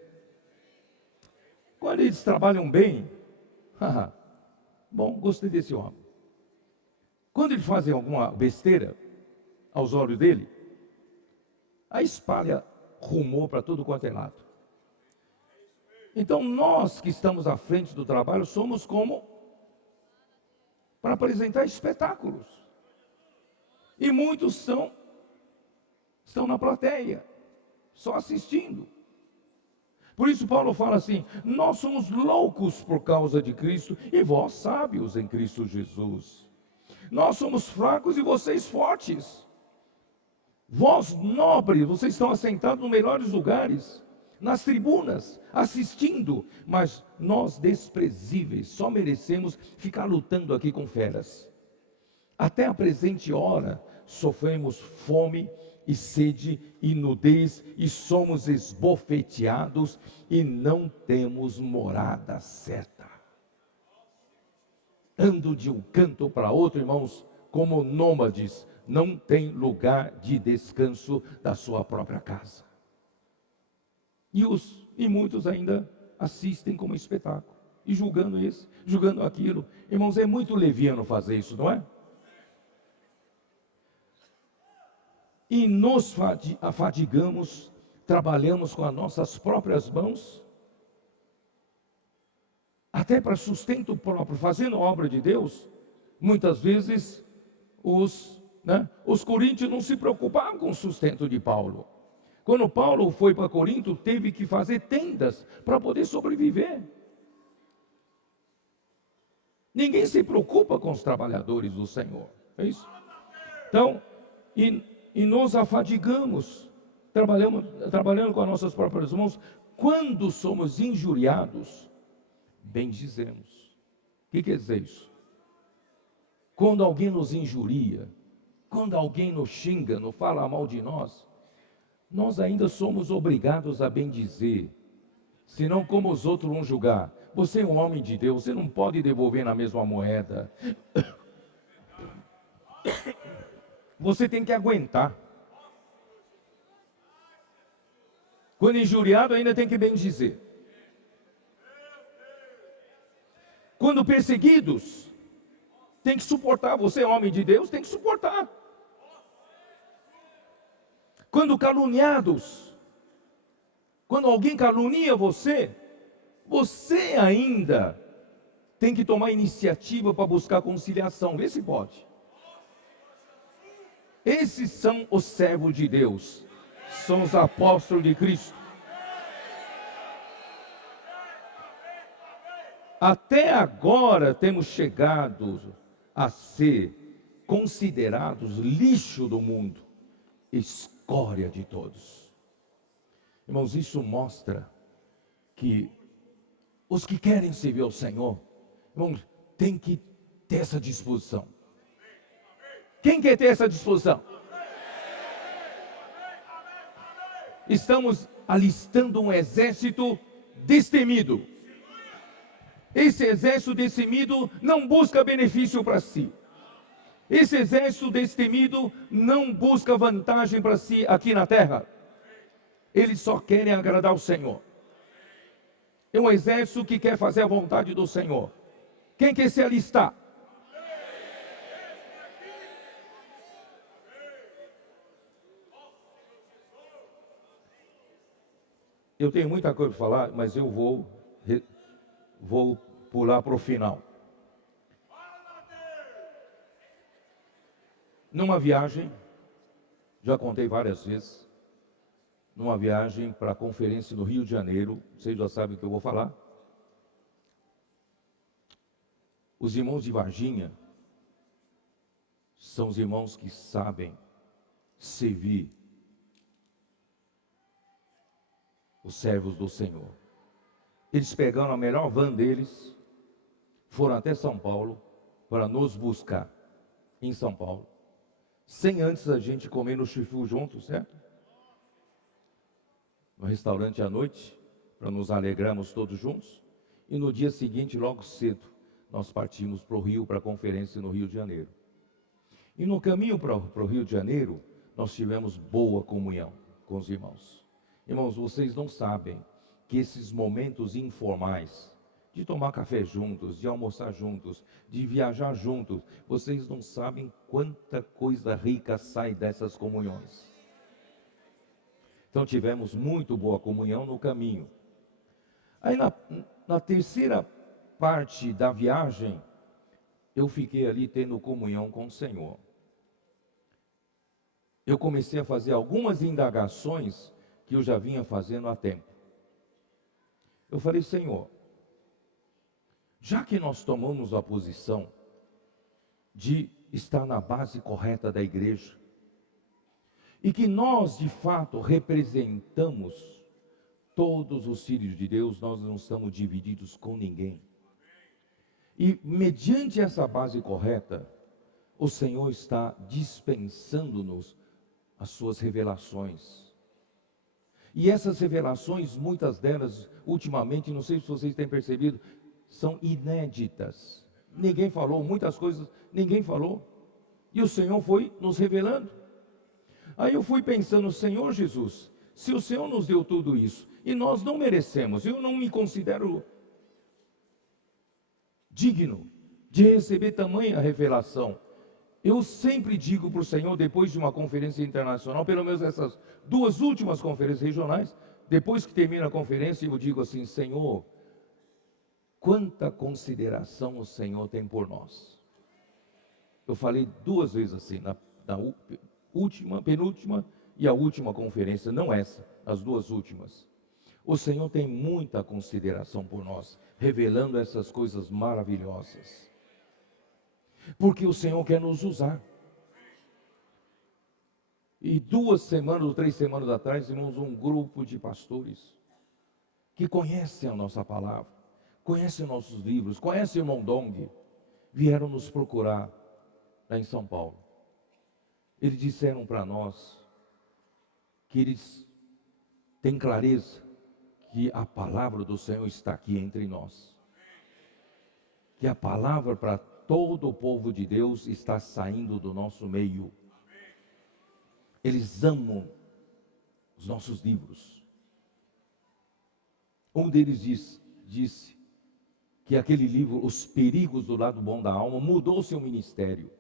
Quando eles trabalham bem, bom, gostei desse homem. Quando eles fazem alguma besteira aos olhos dele, a espalha rumor para tudo quanto é lado. Então nós que estamos à frente do trabalho somos como para apresentar espetáculos. E muitos estão na plateia, só assistindo. Por isso Paulo fala assim: nós somos loucos por causa de Cristo e vós sábios em Cristo Jesus. Nós somos fracos e vocês fortes. Vós nobres, vocês estão assentados nos melhores lugares, nas tribunas, assistindo, mas nós desprezíveis, só merecemos ficar lutando aqui com feras. Até a presente hora, sofremos fome e sede e nudez, e somos esbofeteados, e não temos morada certa. Ando de um canto para outro, irmãos, como nômades, não tem lugar de descanso da sua própria casa. E muitos ainda assistem como espetáculo, e julgando isso, julgando aquilo. Irmãos, é muito leviano fazer isso, não é? E nos afadigamos, trabalhamos com as nossas próprias mãos, até para sustento próprio, fazendo a obra de Deus. Muitas vezes os coríntios não se preocupavam com o sustento de Paulo. Quando Paulo foi para Corinto, teve que fazer tendas para poder sobreviver. Ninguém se preocupa com os trabalhadores do Senhor. É isso? Então, e nos afadigamos, trabalhando com as nossas próprias mãos. Quando somos injuriados, bendizemos. O que quer dizer isso? Quando alguém nos injuria, quando alguém nos xinga, nos fala mal de nós ainda somos obrigados a bendizer. Senão, como os outros vão julgar? Você é um homem de Deus, você não pode devolver na mesma moeda. Você tem que aguentar. Quando injuriado, ainda tem que bendizer. Quando perseguidos, tem que suportar. Você é homem de Deus, tem que suportar. Quando caluniados, quando alguém calunia você ainda tem que tomar iniciativa para buscar conciliação. Vê se pode. Esses são os servos de Deus, são os apóstolos de Cristo. Até agora temos chegado a ser considerados lixo do mundo, escória de todos. Irmãos, isso mostra que os que querem servir ao Senhor, irmãos, tem que ter essa disposição. Quem quer ter essa disposição? Estamos alistando um exército destemido. Esse exército destemido não busca benefício para si. Esse exército destemido não busca vantagem para si aqui na terra. Eles só querem agradar o Senhor. É um exército que quer fazer a vontade do Senhor. Quem quer se alistar? Eu tenho muita coisa para falar, mas eu vou pular para o final. Numa viagem, já contei várias vezes, numa viagem para a conferência no Rio de Janeiro, vocês já sabem o que eu vou falar. Os irmãos de Varginha são os irmãos que sabem servir os servos do Senhor. Eles pegaram a melhor van deles, foram até São Paulo para nos buscar em São Paulo, sem antes a gente comer no Chifu junto, certo? No restaurante à noite, para nos alegrarmos todos juntos. E no dia seguinte, logo cedo, nós partimos para o Rio, para a conferência no Rio de Janeiro. E no caminho para o Rio de Janeiro, nós tivemos boa comunhão com os irmãos. Irmãos, vocês não sabem que esses momentos informais, de tomar café juntos, de almoçar juntos, de viajar juntos, vocês não sabem quanta coisa rica sai dessas comunhões. Então tivemos muito boa comunhão no caminho. Aí na terceira parte da viagem, eu fiquei ali tendo comunhão com o Senhor. Eu comecei a fazer algumas indagações que eu já vinha fazendo há tempo. Eu falei, Senhor, já que nós tomamos a posição de estar na base correta da igreja, e que nós de fato representamos todos os filhos de Deus, nós não estamos divididos com ninguém. E mediante essa base correta, o Senhor está dispensando-nos as suas revelações. E essas revelações, muitas delas, ultimamente, não sei se vocês têm percebido, são inéditas. Ninguém falou, muitas coisas ninguém falou. E o Senhor foi nos revelando. Aí eu fui pensando, Senhor Jesus, se o Senhor nos deu tudo isso, e nós não merecemos, eu não me considero digno de receber tamanha revelação. Eu sempre digo para o Senhor, depois de uma conferência internacional, pelo menos essas duas últimas conferências regionais, depois que termina a conferência, eu digo assim, Senhor, quanta consideração o Senhor tem por nós. Eu falei duas vezes assim, na última, penúltima E a última conferência, não essa, as duas últimas. O Senhor tem muita consideração por nós, revelando essas coisas maravilhosas. Porque o Senhor quer nos usar. E 2 semanas ou 3 semanas atrás, temos um grupo de pastores que conhecem a nossa palavra, conhecem nossos livros, conhecem o irmão Dong, vieram nos procurar lá em São Paulo. Eles disseram para nós que eles têm clareza que a palavra do Senhor está aqui entre nós. Que a palavra para todo o povo de Deus está saindo do nosso meio. Eles amam os nossos livros. Um deles disse que aquele livro, Os Perigos do Lado Bom da Alma, mudou seu ministério.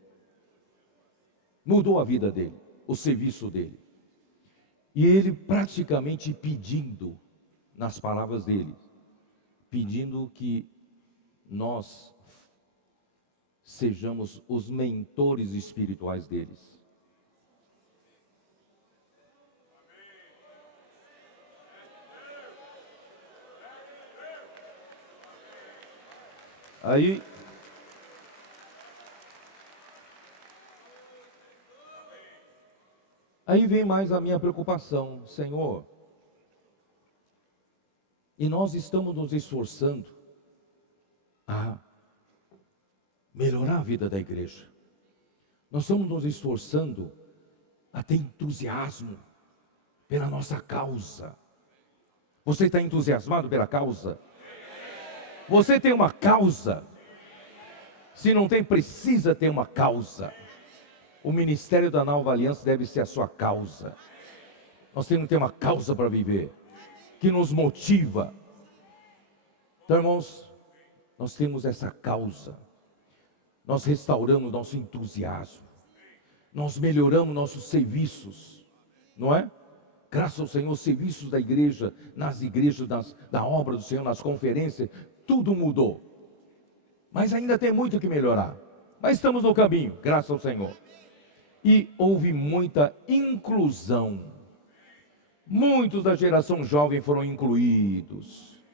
Mudou a vida dele, o serviço dele. E ele praticamente pedindo, nas palavras dele, pedindo que nós sejamos os mentores espirituais deles. Aí vem mais a minha preocupação, Senhor. E nós estamos nos esforçando a melhorar a vida da igreja. Nós estamos nos esforçando a ter entusiasmo pela nossa causa. Você está entusiasmado pela causa? Você tem uma causa? Se não tem, precisa ter uma causa. O ministério da Nova Aliança deve ser a sua causa. Nós temos que ter uma causa para viver, que nos motiva. Então, irmãos, nós temos essa causa. Nós restauramos nosso entusiasmo. Nós melhoramos nossos serviços, não é? Graças ao Senhor, os serviços da igreja, nas igrejas, da obra do Senhor, nas conferências, tudo mudou. Mas ainda tem muito que melhorar. Mas estamos no caminho, graças ao Senhor. E houve muita inclusão. Muitos da geração jovem foram incluídos.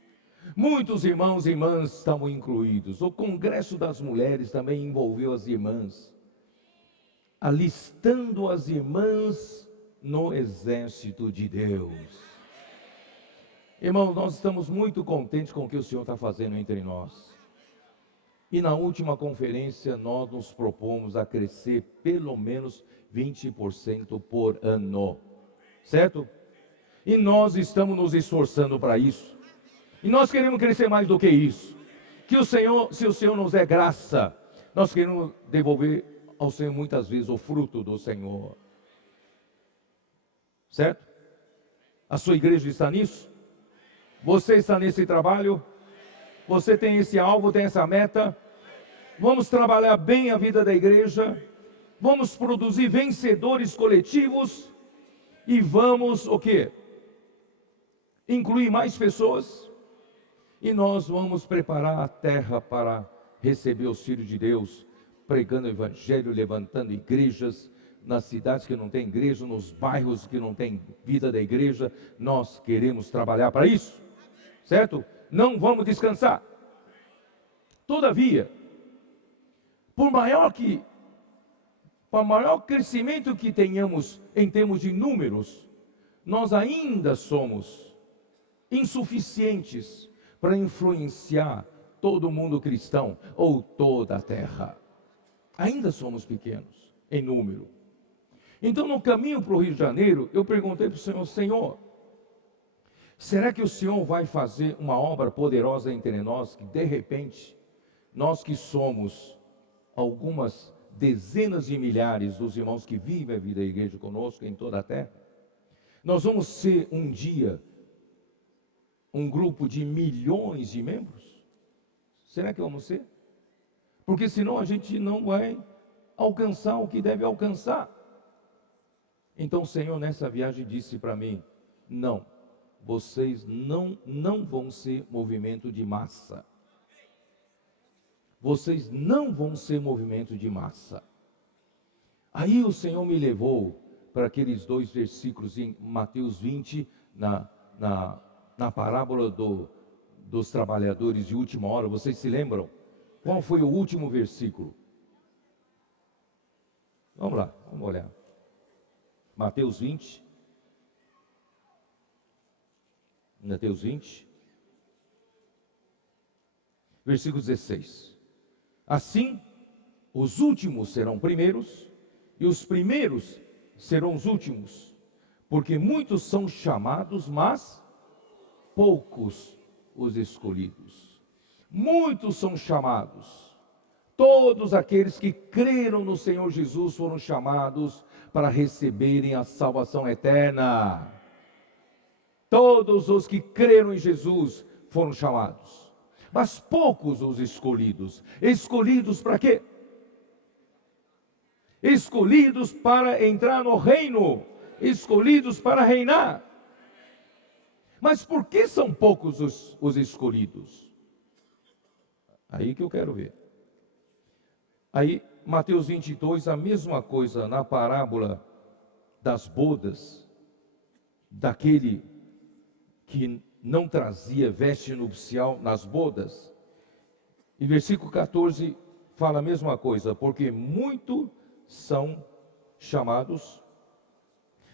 Muitos irmãos e irmãs estavam incluídos. O Congresso das Mulheres também envolveu as irmãs, alistando as irmãs no exército de Deus. Irmãos, nós estamos muito contentes com o que o Senhor está fazendo entre nós. E na última conferência nós nos propomos a crescer pelo menos 20% por ano. Certo? E nós estamos nos esforçando para isso. E nós queremos crescer mais do que isso. Que o Senhor, se o Senhor nos der graça, nós queremos devolver ao Senhor muitas vezes o fruto do Senhor. Certo? A sua igreja está nisso? Você está nesse trabalho? Você tem esse alvo, tem essa meta? Vamos trabalhar bem a vida da igreja. Vamos produzir vencedores coletivos. E vamos, o quê? Incluir mais pessoas. E nós vamos preparar a terra para receber os filhos de Deus, pregando o evangelho, levantando igrejas, nas cidades que não tem igreja, nos bairros que não tem vida da igreja. Nós queremos trabalhar para isso, certo? Não vamos descansar. Todavia, por maior crescimento que tenhamos em termos de números, nós ainda somos insuficientes para influenciar todo o mundo cristão ou toda a terra. Ainda somos pequenos em número. Então, no caminho para o Rio de Janeiro, eu perguntei para o Senhor: Senhor, será que o Senhor vai fazer uma obra poderosa entre nós, que de repente, nós que somos algumas dezenas de milhares dos irmãos que vivem a vida da igreja conosco em toda a terra, nós vamos ser um dia um grupo de milhões de membros? Será que vamos ser? Porque senão a gente não vai alcançar o que deve alcançar. Então o Senhor nessa viagem disse para mim: não, vocês não vão ser movimento de massa. Vocês não vão ser movimento de massa. Aí o Senhor me levou para aqueles 2 versículos em Mateus 20, na parábola dos trabalhadores de última hora. Vocês se lembram? Qual foi o último versículo? Vamos lá, vamos olhar. Mateus 20. Mateus 20. Versículo 16. Assim, os últimos serão primeiros, e os primeiros serão os últimos. Porque muitos são chamados, mas poucos os escolhidos. Muitos são chamados. Todos aqueles que creram no Senhor Jesus foram chamados para receberem a salvação eterna. Todos os que creram em Jesus foram chamados. Mas poucos os escolhidos. Escolhidos para quê? Escolhidos para entrar no reino. Escolhidos para reinar. Mas por que são poucos os escolhidos? Aí que eu quero ver. Aí, Mateus 22, a mesma coisa na parábola das bodas, daquele que não trazia veste nupcial nas bodas. E versículo 14 fala a mesma coisa, porque muitos são chamados,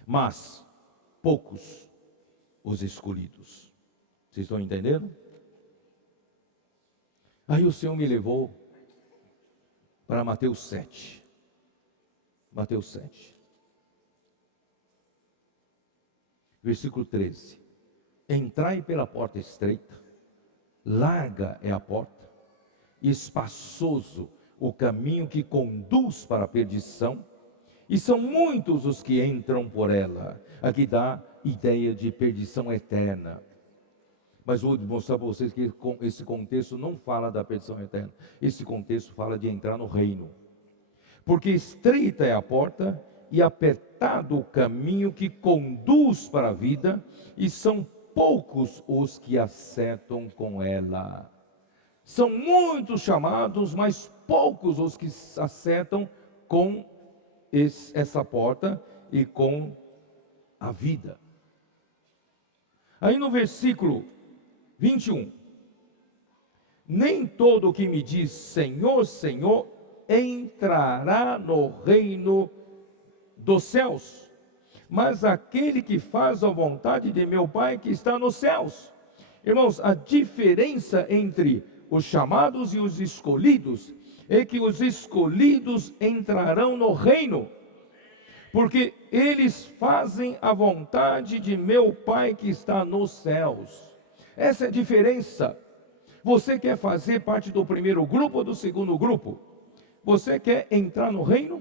mas poucos os escolhidos. Vocês estão entendendo? Aí o Senhor me levou para Mateus 7. Mateus 7. Versículo 13. Entrai pela porta estreita, larga é a porta, e espaçoso o caminho que conduz para a perdição, e são muitos os que entram por ela. Aqui dá ideia de perdição eterna. Mas vou mostrar para vocês que esse contexto não fala da perdição eterna. Esse contexto fala de entrar no reino. Porque estreita é a porta e apertado o caminho que conduz para a vida, e são poucos os que acertam com ela. São muitos chamados, mas poucos os que acertam com essa porta e com a vida. Aí no versículo 21. Nem todo o que me diz Senhor, Senhor, entrará no reino dos céus, mas aquele que faz a vontade de meu Pai que está nos céus. Irmãos, a diferença entre os chamados e os escolhidos é que os escolhidos entrarão no reino, porque eles fazem a vontade de meu Pai que está nos céus. Essa é a diferença. Você quer fazer parte do primeiro grupo ou do segundo grupo? Você quer entrar no reino?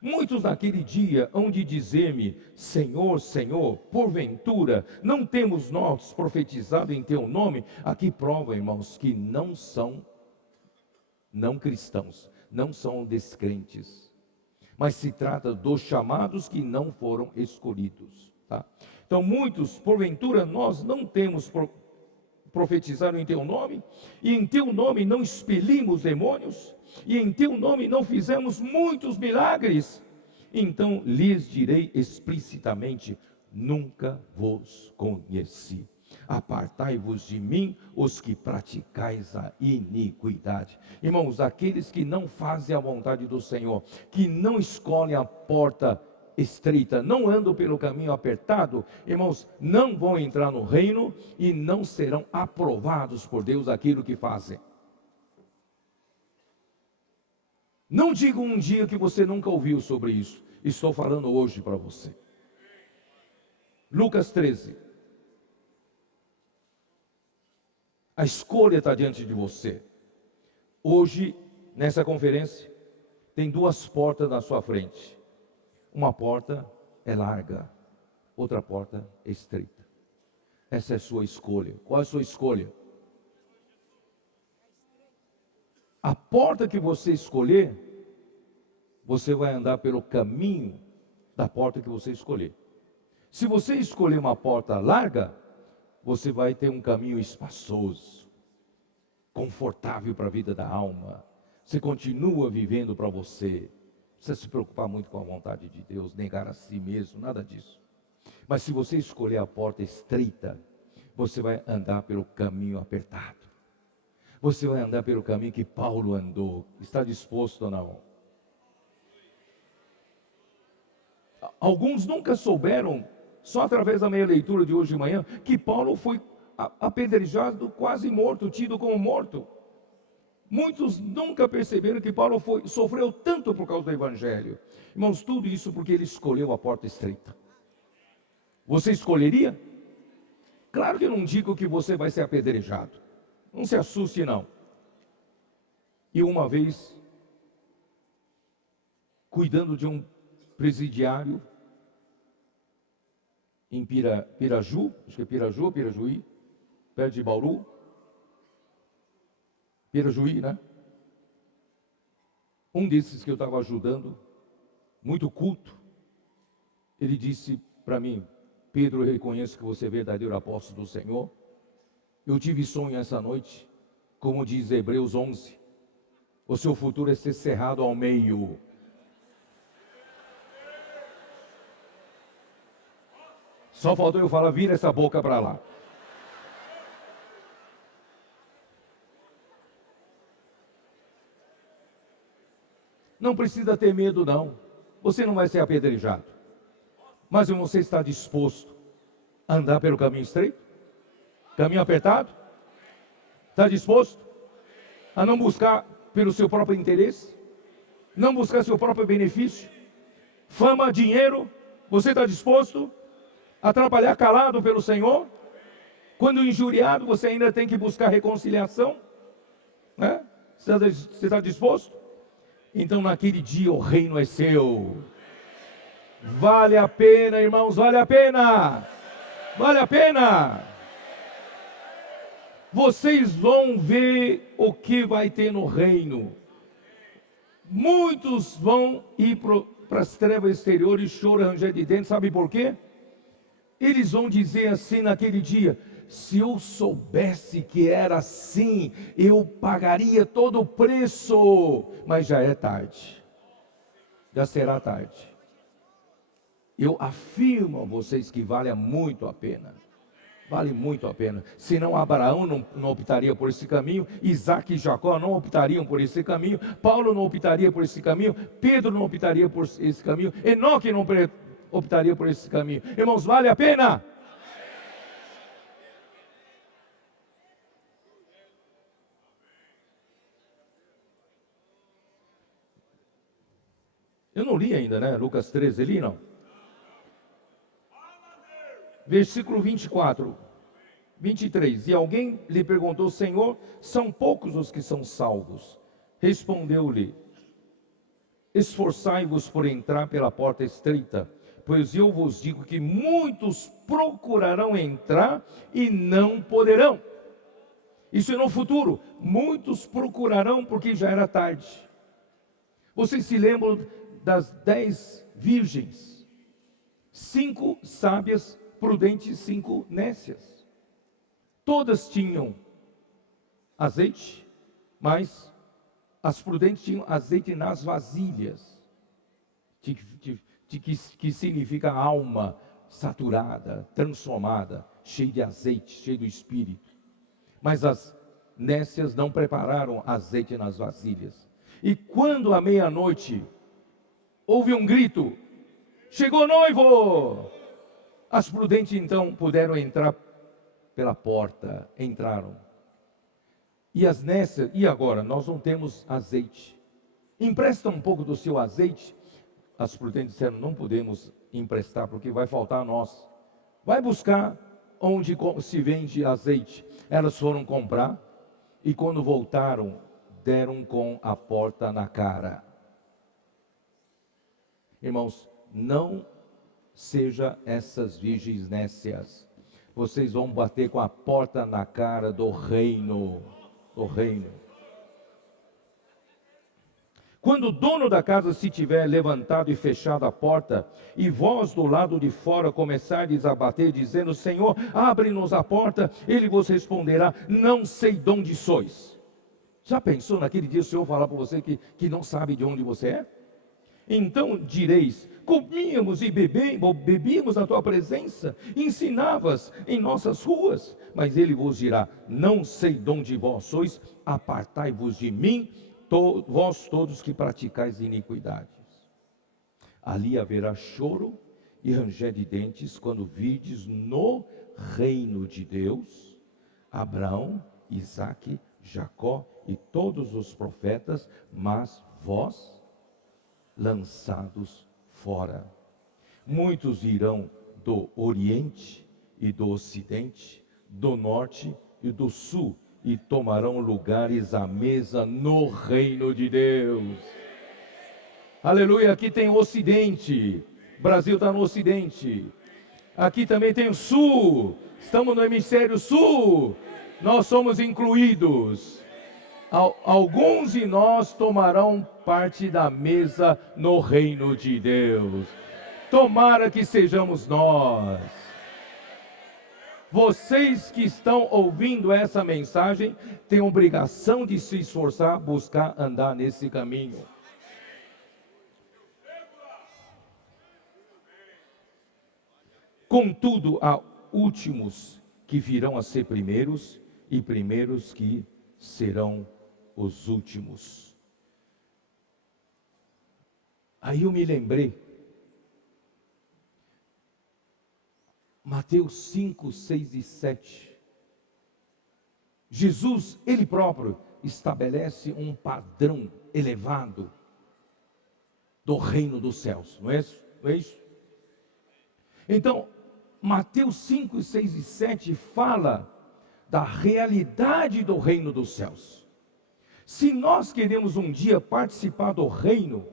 Muitos naquele dia hão de dizer-me, Senhor, Senhor, porventura, não temos nós profetizado em teu nome? Aqui prova, irmãos, que não são não cristãos, não são descrentes, mas se trata dos chamados que não foram escolhidos, tá? Então muitos, porventura, nós não temos profetizado em teu nome, e em teu nome não expelimos demônios, e em teu nome não fizemos muitos milagres. Então lhes direi explicitamente, nunca vos conheci. Apartai-vos de mim, os que praticais a iniquidade. Irmãos, aqueles que não fazem a vontade do Senhor, que não escolhem a porta estreita, não andam pelo caminho apertado, irmãos, não vão entrar no reino e não serão aprovados por Deus aquilo que fazem. Não diga um dia que você nunca ouviu sobre isso. Estou falando hoje para você. Lucas 13. A escolha está diante de você. Hoje, nessa conferência, tem duas portas na sua frente. Uma porta é larga, outra porta é estreita. Essa é a sua escolha. Qual é a sua escolha? A porta que você escolher, você vai andar pelo caminho da porta que você escolher. Se você escolher uma porta larga, você vai ter um caminho espaçoso, confortável para a vida da alma. Você continua vivendo para você. precisa se preocupar muito com a vontade de Deus, negar a si mesmo, nada disso. Mas se você escolher a porta estreita, você vai andar pelo caminho apertado. Você vai andar pelo caminho que Paulo andou. Está disposto ou não? Alguns nunca souberam, só através da minha leitura de hoje de manhã, que Paulo foi apedrejado, quase morto, tido como morto. Muitos nunca perceberam que Paulo sofreu tanto por causa do Evangelho. Irmãos, tudo isso porque ele escolheu a porta estreita. Você escolheria? Claro que eu não digo que você vai ser apedrejado. Não se assuste não. E uma vez, cuidando de um presidiário em Piraju, acho que é Piraju ou Pirajuí, perto de Bauru. Pirajuí, né? Um desses que eu estava ajudando, muito culto, ele disse para mim: Pedro, eu reconheço que você é verdadeiro apóstolo do Senhor. Eu tive sonho essa noite, como diz Hebreus 11, o seu futuro é ser cerrado ao meio. Só faltou eu falar: vira essa boca para lá. Não precisa ter medo não, você não vai ser apedrejado. Mas você está disposto a andar pelo caminho estreito? Caminho apertado? Está disposto a não buscar pelo seu próprio interesse? Não buscar seu próprio benefício? Fama, dinheiro? Você está disposto a trabalhar calado pelo Senhor? Quando injuriado, você ainda tem que buscar reconciliação? Né? Você está disposto? Então naquele dia o reino é seu. Vale a pena, irmãos, vale a pena. Vale a pena. Vocês vão ver o que vai ter no reino. Muitos vão ir para as trevas exteriores, choro, ranger de dentro, sabe por quê? Eles vão dizer assim naquele dia: se eu soubesse que era assim, eu pagaria todo o preço. Mas já é tarde. Já será tarde. Eu afirmo a vocês que vale muito a pena. Vale muito a pena. Senão Abraão não optaria por esse caminho, Isaac e Jacó não optariam por esse caminho, Paulo não optaria por esse caminho, Pedro não optaria por esse caminho, Enoque não optaria por esse caminho. Irmãos, vale a pena? Eu não li ainda, né? Lucas 13, li não? Versículo 24, 23. E alguém lhe perguntou: Senhor, são poucos os que são salvos? Respondeu-lhe: esforçai-vos por entrar pela porta estreita, pois eu vos digo que muitos procurarão entrar e não poderão. Isso é no futuro. Muitos procurarão porque já era tarde. Vocês se lembram das 10 virgens? 5 sábias, prudentes, 5 nécias. Todas tinham azeite, mas as prudentes tinham azeite nas vasilhas, que significa alma saturada, transformada, cheia de azeite, cheia do Espírito. Mas as nécias não prepararam azeite nas vasilhas. E quando à meia-noite houve um grito: chegou o noivo! As prudentes então puderam entrar pela porta, entraram. E as nécias: e agora? Nós não temos azeite. Empresta um pouco do seu azeite. As prudentes disseram: não podemos emprestar porque vai faltar a nós. Vai buscar onde se vende azeite. Elas foram comprar e quando voltaram, deram com a porta na cara. Irmãos, não seja essas virgens nécias. Vocês vão bater com a porta na cara do reino. Do reino. Quando o dono da casa se tiver levantado e fechado a porta, e vós do lado de fora começardes a bater, dizendo: Senhor, abre-nos a porta, ele vos responderá: não sei de onde sois. Já pensou naquele dia o Senhor falar para você que não sabe de onde você é? Então direis: comíamos e bebíamos na tua presença, ensinavas em nossas ruas. Mas ele vos dirá: não sei de onde vós sois, apartai-vos de mim, vós todos que praticais iniquidades. Ali haverá choro e ranger de dentes, quando virdes no reino de Deus Abraão, Isaque, Jacó e todos os profetas, mas vós lançados fora. Muitos irão do Oriente e do Ocidente, do Norte e do Sul, e tomarão lugares à mesa no reino de Deus. Aleluia, aqui tem o Ocidente, o Brasil está no Ocidente. Aqui também tem o Sul, estamos no hemisfério Sul, nós somos incluídos. Alguns de nós tomarão parte da mesa no reino de Deus. Tomara que sejamos nós. Vocês que estão ouvindo essa mensagem têm obrigação de se esforçar, buscar andar nesse caminho. Contudo, há últimos que virão a ser primeiros, e primeiros que serão os últimos. Aí eu me lembrei, Mateus 5, 6 e 7. Jesus, Ele próprio, estabelece um padrão elevado do reino dos céus, não é isso? Não é isso? Então, Mateus 5, 6 e 7 fala da realidade do reino dos céus. Se nós queremos um dia participar do reino,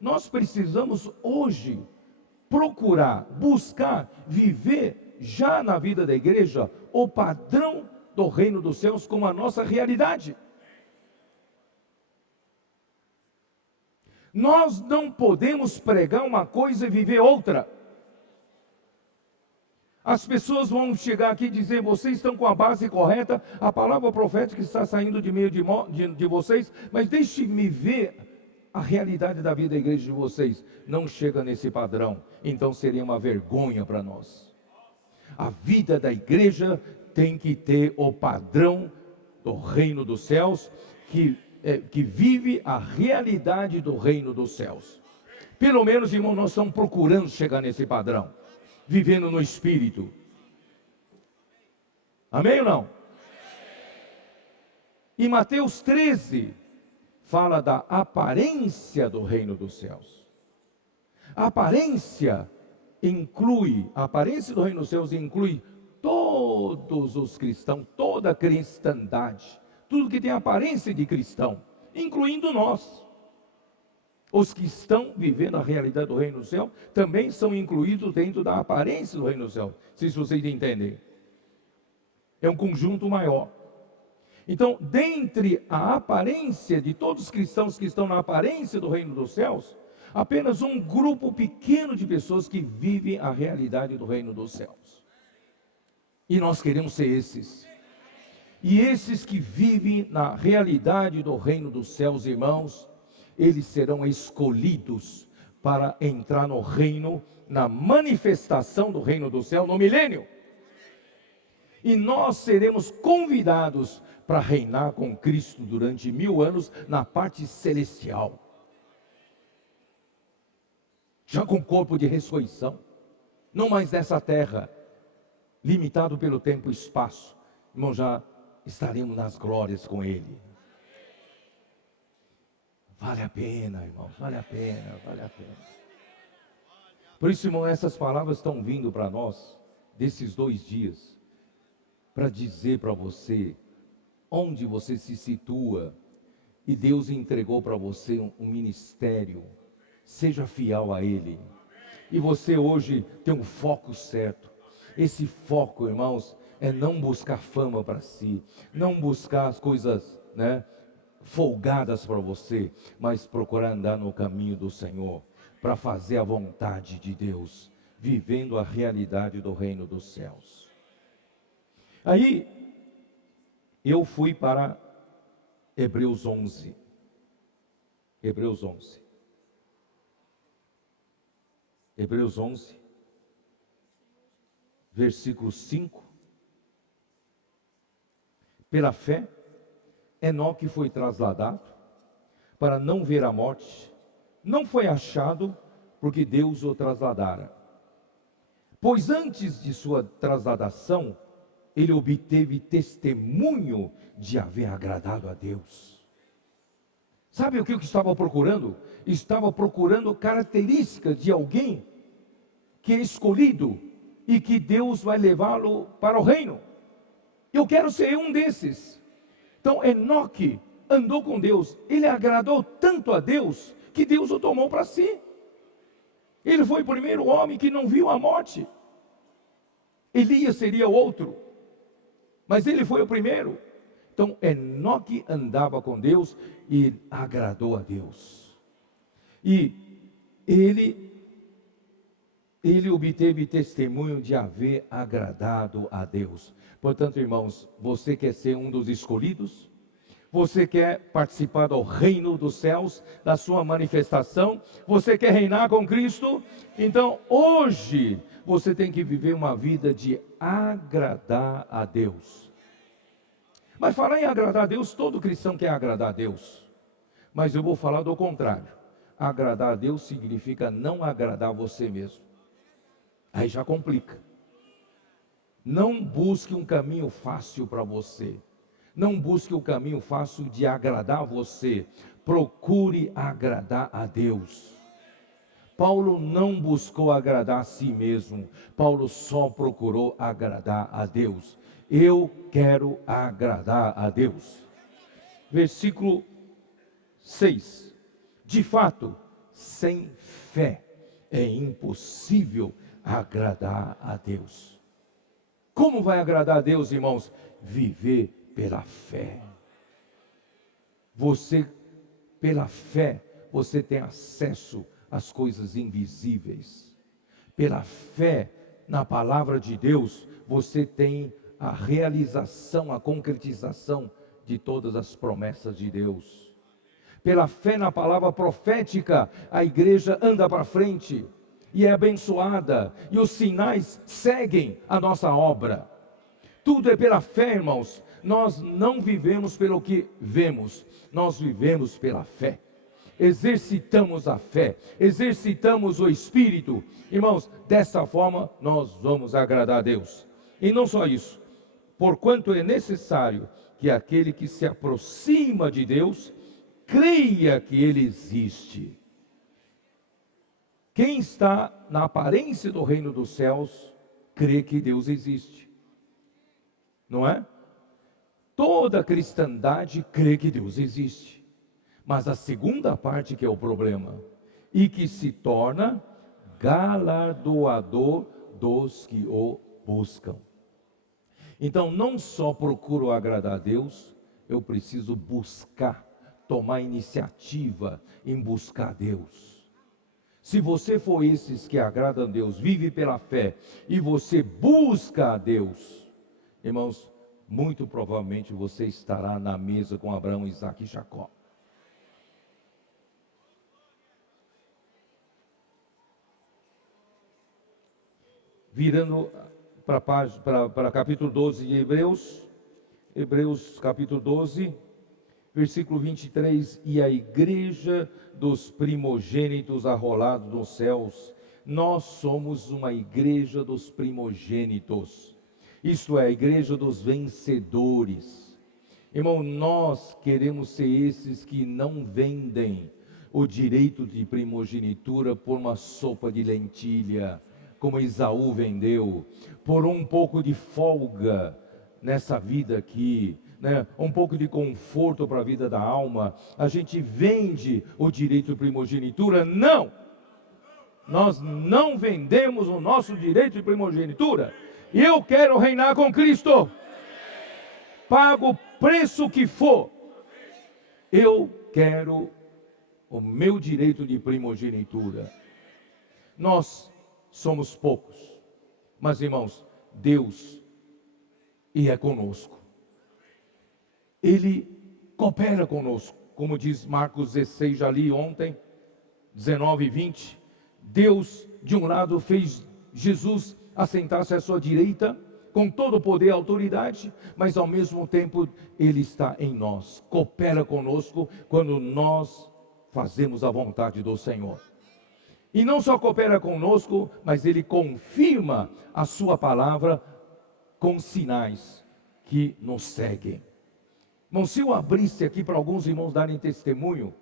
nós precisamos hoje procurar, buscar, viver já na vida da igreja o padrão do reino dos céus como a nossa realidade. Nós não podemos pregar uma coisa e viver outra. As pessoas vão chegar aqui e dizer: vocês estão com a base correta, a palavra profética está saindo de meio de vocês, mas deixe-me ver a realidade da vida da igreja de vocês. Não chega nesse padrão, então seria uma vergonha para nós. A vida da igreja tem que ter o padrão do reino dos céus, que vive a realidade do reino dos céus. Pelo menos, irmão, nós estamos procurando chegar nesse padrão, vivendo no Espírito. Amém ou não? E Mateus 13 fala da aparência do reino dos céus. A aparência do reino dos céus inclui todos os cristãos, toda a cristandade, tudo que tem aparência de cristão, incluindo nós. Os que estão vivendo a realidade do reino do céu também são incluídos dentro da aparência do reino do céu. Se vocês entendem. É um conjunto maior. Então, dentre a aparência de todos os cristãos que estão na aparência do reino dos céus, apenas um grupo pequeno de pessoas que vivem a realidade do reino dos céus. E nós queremos ser esses. E esses que vivem na realidade do reino dos céus, irmãos, eles serão escolhidos para entrar no reino, na manifestação do reino do céu, no milênio. E nós seremos convidados para reinar com Cristo durante 1000 anos na parte celestial. Já com corpo de ressurreição. Não mais nessa terra, limitado pelo tempo e espaço. Irmão, já estaremos nas glórias com Ele. Vale a pena, irmãos, vale a pena, vale a pena. Por isso, irmão, essas palavras estão vindo para nós, desses 2 dias, para dizer para você, onde você se situa, e Deus entregou para você um ministério, seja fiel a Ele. E você hoje tem um foco certo. Esse foco, irmãos, é não buscar fama para si, não buscar as coisas, folgadas para você, mas procurar andar no caminho do Senhor, para fazer a vontade de Deus, vivendo a realidade do reino dos céus. Aí, eu fui para Hebreus 11. Hebreus 11. Hebreus 11, versículo 5. Pela fé, Enoque foi trasladado para não ver a morte. Não foi achado, porque Deus o trasladara. Pois antes de sua trasladação, ele obteve testemunho de haver agradado a Deus. Sabe o que eu estava procurando? Estava procurando características de alguém que é escolhido e que Deus vai levá-lo para o reino. Eu quero ser um desses. Então Enoque andou com Deus, ele agradou tanto a Deus, que Deus o tomou para si. Ele foi o primeiro homem que não viu a morte. Elias seria outro, mas ele foi o primeiro. Então Enoque andava com Deus e agradou a Deus. E ele obteve testemunho de haver agradado a Deus. Portanto, irmãos, você quer ser um dos escolhidos? Você quer participar do reino dos céus, da sua manifestação? Você quer reinar com Cristo? Então, hoje, você tem que viver uma vida de agradar a Deus. Mas falar em agradar a Deus, todo cristão quer agradar a Deus. Mas eu vou falar do contrário. Agradar a Deus significa não agradar você mesmo. Aí já complica. Não busque um caminho fácil para você. Não busque o caminho fácil de agradar você. Procure agradar a Deus. Paulo não buscou agradar a si mesmo. Paulo só procurou agradar a Deus. Eu quero agradar a Deus. Versículo 6. De fato, sem fé é impossível agradar a Deus. Como vai agradar a Deus, irmãos? Viver pela fé. Você, pela fé, você tem acesso às coisas invisíveis. Pela fé na palavra de Deus, você tem a realização, a concretização de todas as promessas de Deus. Pela fé na palavra profética, a igreja anda para frente e é abençoada, e os sinais seguem a nossa obra. Tudo é pela fé, irmãos. Nós não vivemos pelo que vemos, nós vivemos pela fé. Exercitamos a fé, exercitamos o Espírito. Irmãos, dessa forma nós vamos agradar a Deus. E não só isso, porquanto é necessário que aquele que se aproxima de Deus, creia que Ele existe. Quem está na aparência do reino dos céus, crê que Deus existe. Não é? Toda a cristandade crê que Deus existe. Mas a segunda parte que é o problema, e que se torna galardoador dos que o buscam. Então, não só procuro agradar a Deus, eu preciso buscar, tomar iniciativa em buscar Deus. Se você for esses que agradam a Deus, vive pela fé, e você busca a Deus, irmãos, muito provavelmente você estará na mesa com Abraão, Isaque e Jacó. Virando para capítulo 12 de Hebreus capítulo 12, versículo 23, e a igreja dos primogênitos arrolados nos céus, nós somos uma igreja dos primogênitos, isto é, a igreja dos vencedores. Irmão, nós queremos ser esses que não vendem o direito de primogenitura por uma sopa de lentilha, como Esaú vendeu, por um pouco de folga nessa vida aqui, né? Um pouco de conforto para a vida da alma, a gente vende o direito de primogenitura. Não! Nós não vendemos o nosso direito de primogenitura. Eu quero reinar com Cristo. Pago o preço que for. Eu quero o meu direito de primogenitura. Nós somos poucos, mas irmãos, Deus é conosco. Ele coopera conosco, como diz Marcos 16, já li ontem, 19 e 20, Deus, de um lado, fez Jesus assentar-se à sua direita, com todo o poder e autoridade, mas ao mesmo tempo Ele está em nós, coopera conosco quando nós fazemos a vontade do Senhor. E não só coopera conosco, mas Ele confirma a sua palavra com sinais que nos seguem. Irmão, se eu abrisse aqui para alguns irmãos darem testemunho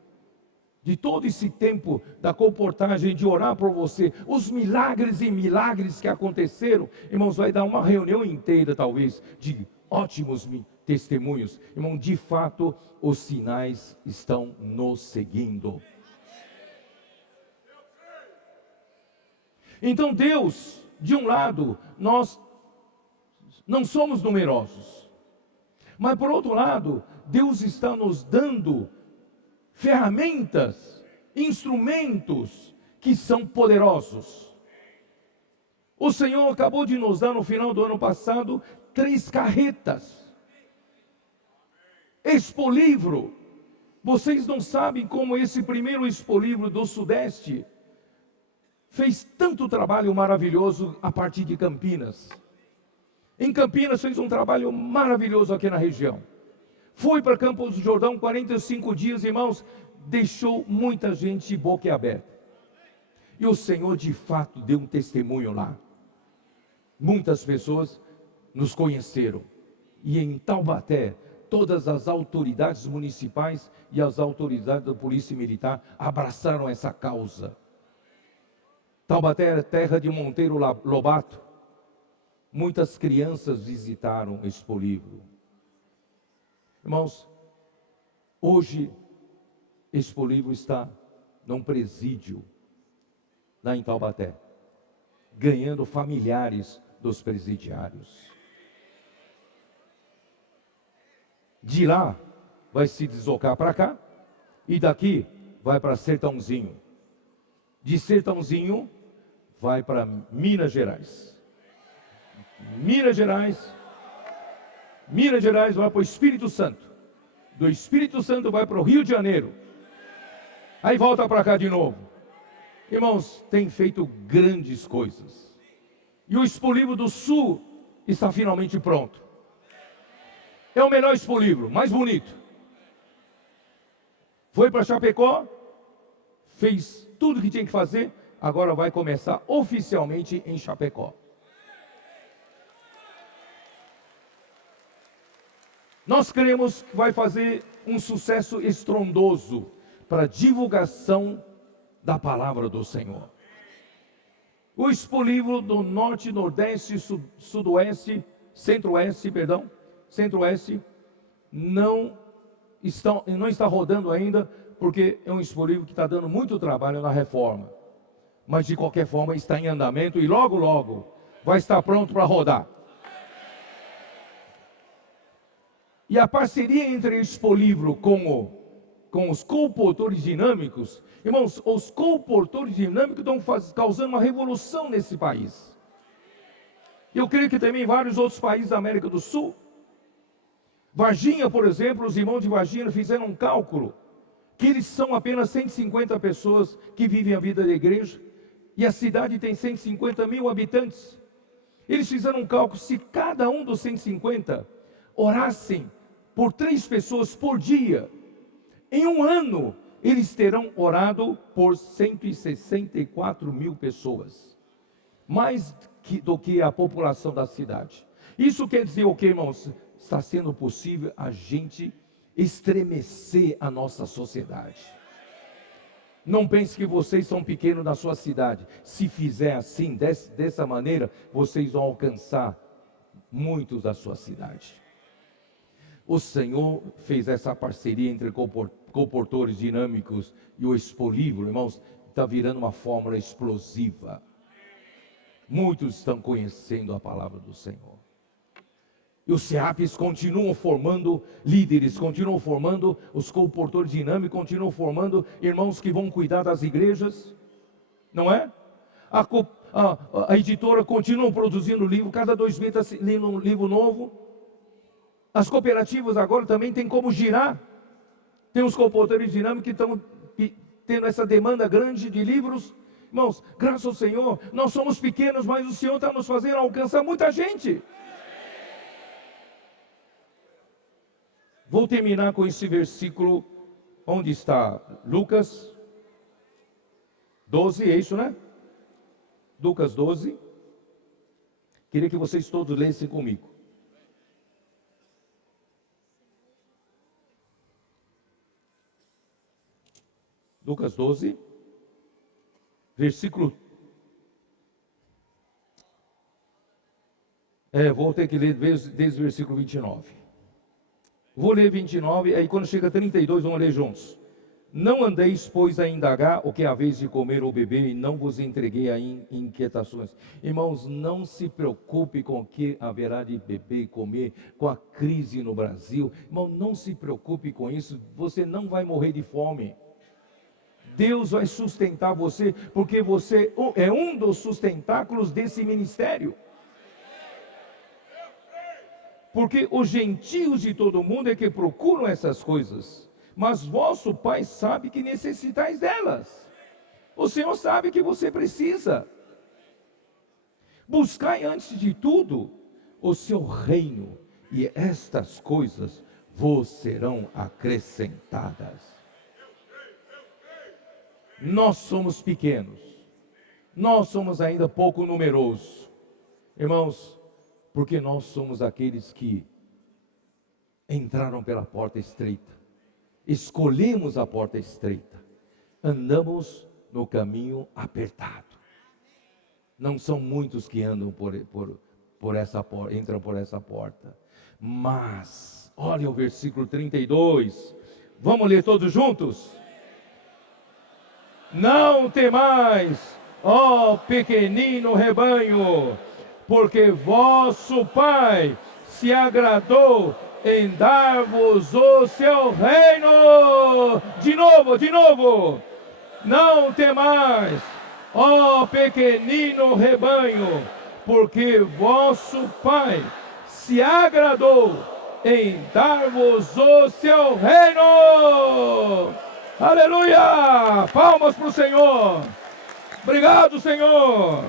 de todo esse tempo da comportagem, de orar por você, os milagres e milagres que aconteceram, irmãos, vai dar uma reunião inteira talvez, de ótimos testemunhos. Irmão, de fato, os sinais estão nos seguindo. Então Deus, de um lado, nós não somos numerosos, mas por outro lado, Deus está nos dando ferramentas, instrumentos que são poderosos. O Senhor acabou de nos dar no final do ano passado 3 carretas. Expolivro. Vocês não sabem como esse primeiro expolivro do Sudeste fez tanto trabalho maravilhoso a partir de Campinas. Em Campinas fez um trabalho maravilhoso aqui na região. Foi para Campos do Jordão 45 dias, irmãos, deixou muita gente de boca aberta. E o Senhor de fato deu um testemunho lá. Muitas pessoas nos conheceram. E em Taubaté, todas as autoridades municipais e as autoridades da Polícia Militar abraçaram essa causa. Taubaté era terra de Monteiro Lobato. Muitas crianças visitaram Expolivro. Irmãos, hoje Expolivro está num presídio lá em Taubaté, ganhando familiares dos presidiários. De lá vai se deslocar para cá e daqui vai para Sertãozinho. De Sertãozinho vai para Minas Gerais. Minas Gerais vai para o Espírito Santo. Do Espírito Santo vai para o Rio de Janeiro. Aí volta para cá de novo. Irmãos, tem feito grandes coisas. E o Expolivro do Sul está finalmente pronto. É o melhor Expolivro, mais bonito. Foi para Chapecó, fez tudo o que tinha que fazer, agora vai começar oficialmente em Chapecó. Nós cremos que vai fazer um sucesso estrondoso para a divulgação da palavra do Senhor. O Expolivro do Norte, Nordeste, Sudoeste, Centro-Oeste, não está rodando ainda, porque é um Expolivro que está dando muito trabalho na reforma. Mas de qualquer forma está em andamento e logo, logo vai estar pronto para rodar. E a parceria entre Expolivro com os colportores dinâmicos, irmãos, os colportores dinâmicos estão causando uma revolução nesse país. Eu creio que também em vários outros países da América do Sul. Varginha, por exemplo, os irmãos de Varginha fizeram um cálculo, que eles são apenas 150 pessoas que vivem a vida da igreja, e a cidade tem 150 mil habitantes. Eles fizeram um cálculo, se cada um dos 150 orassem por 3 pessoas por dia, em um ano, eles terão orado por 164 mil pessoas. Mais do que a população da cidade. Isso quer dizer o que, irmãos? Está sendo possível a gente estremecer a nossa sociedade. Não pense que vocês são pequenos na sua cidade. Se fizer assim, dessa maneira, vocês vão alcançar muitos da sua cidade. O Senhor fez essa parceria entre colportores dinâmicos e o Expolivro, irmãos, está virando uma fórmula explosiva. Muitos estão conhecendo a palavra do Senhor. E os SEAPs continuam formando líderes, continuam formando os colportores dinâmicos, continuam formando irmãos que vão cuidar das igrejas, não é? A editora continua produzindo livro, cada 2 meses está lendo um livro novo. As cooperativas agora também têm como girar. Tem os colportores dinâmicos que estão tendo essa demanda grande de livros, Irmãos, graças ao Senhor, nós somos pequenos, mas o Senhor está nos fazendo alcançar muita gente. Vou terminar com esse versículo, onde está? Lucas 12, é isso, né? Lucas 12. Queria que vocês todos lessem comigo. Lucas 12, versículo... vou ter que ler desde o versículo 29. Vou ler 29, aí quando chega a 32, vamos ler juntos. Não andeis, pois, a indagar o que haveis de comer ou beber, e não vos entreguei a inquietações. Irmãos, não se preocupe com o que haverá de beber e comer, com a crise no Brasil. Irmão, não se preocupe com isso, você não vai morrer de fome. Deus vai sustentar você, porque você é um dos sustentáculos desse ministério. Porque os gentios de todo mundo é que procuram essas coisas, mas vosso Pai sabe que necessitais delas. O Senhor sabe que você precisa. Buscai antes de tudo o seu reino, e estas coisas vos serão acrescentadas. Nós somos pequenos, nós somos ainda pouco numerosos, irmãos, porque nós somos aqueles que entraram pela porta estreita, escolhemos a porta estreita, andamos no caminho apertado. Não são muitos que andam por essa porta, entram por essa porta. Mas, olha o versículo 32, vamos ler todos juntos? Não temais, ó pequenino rebanho, porque vosso Pai se agradou em dar-vos o seu reino. De novo. Não temais, ó pequenino rebanho, porque vosso Pai se agradou em dar-vos o seu reino. Aleluia! Palmas para o Senhor. Obrigado, Senhor.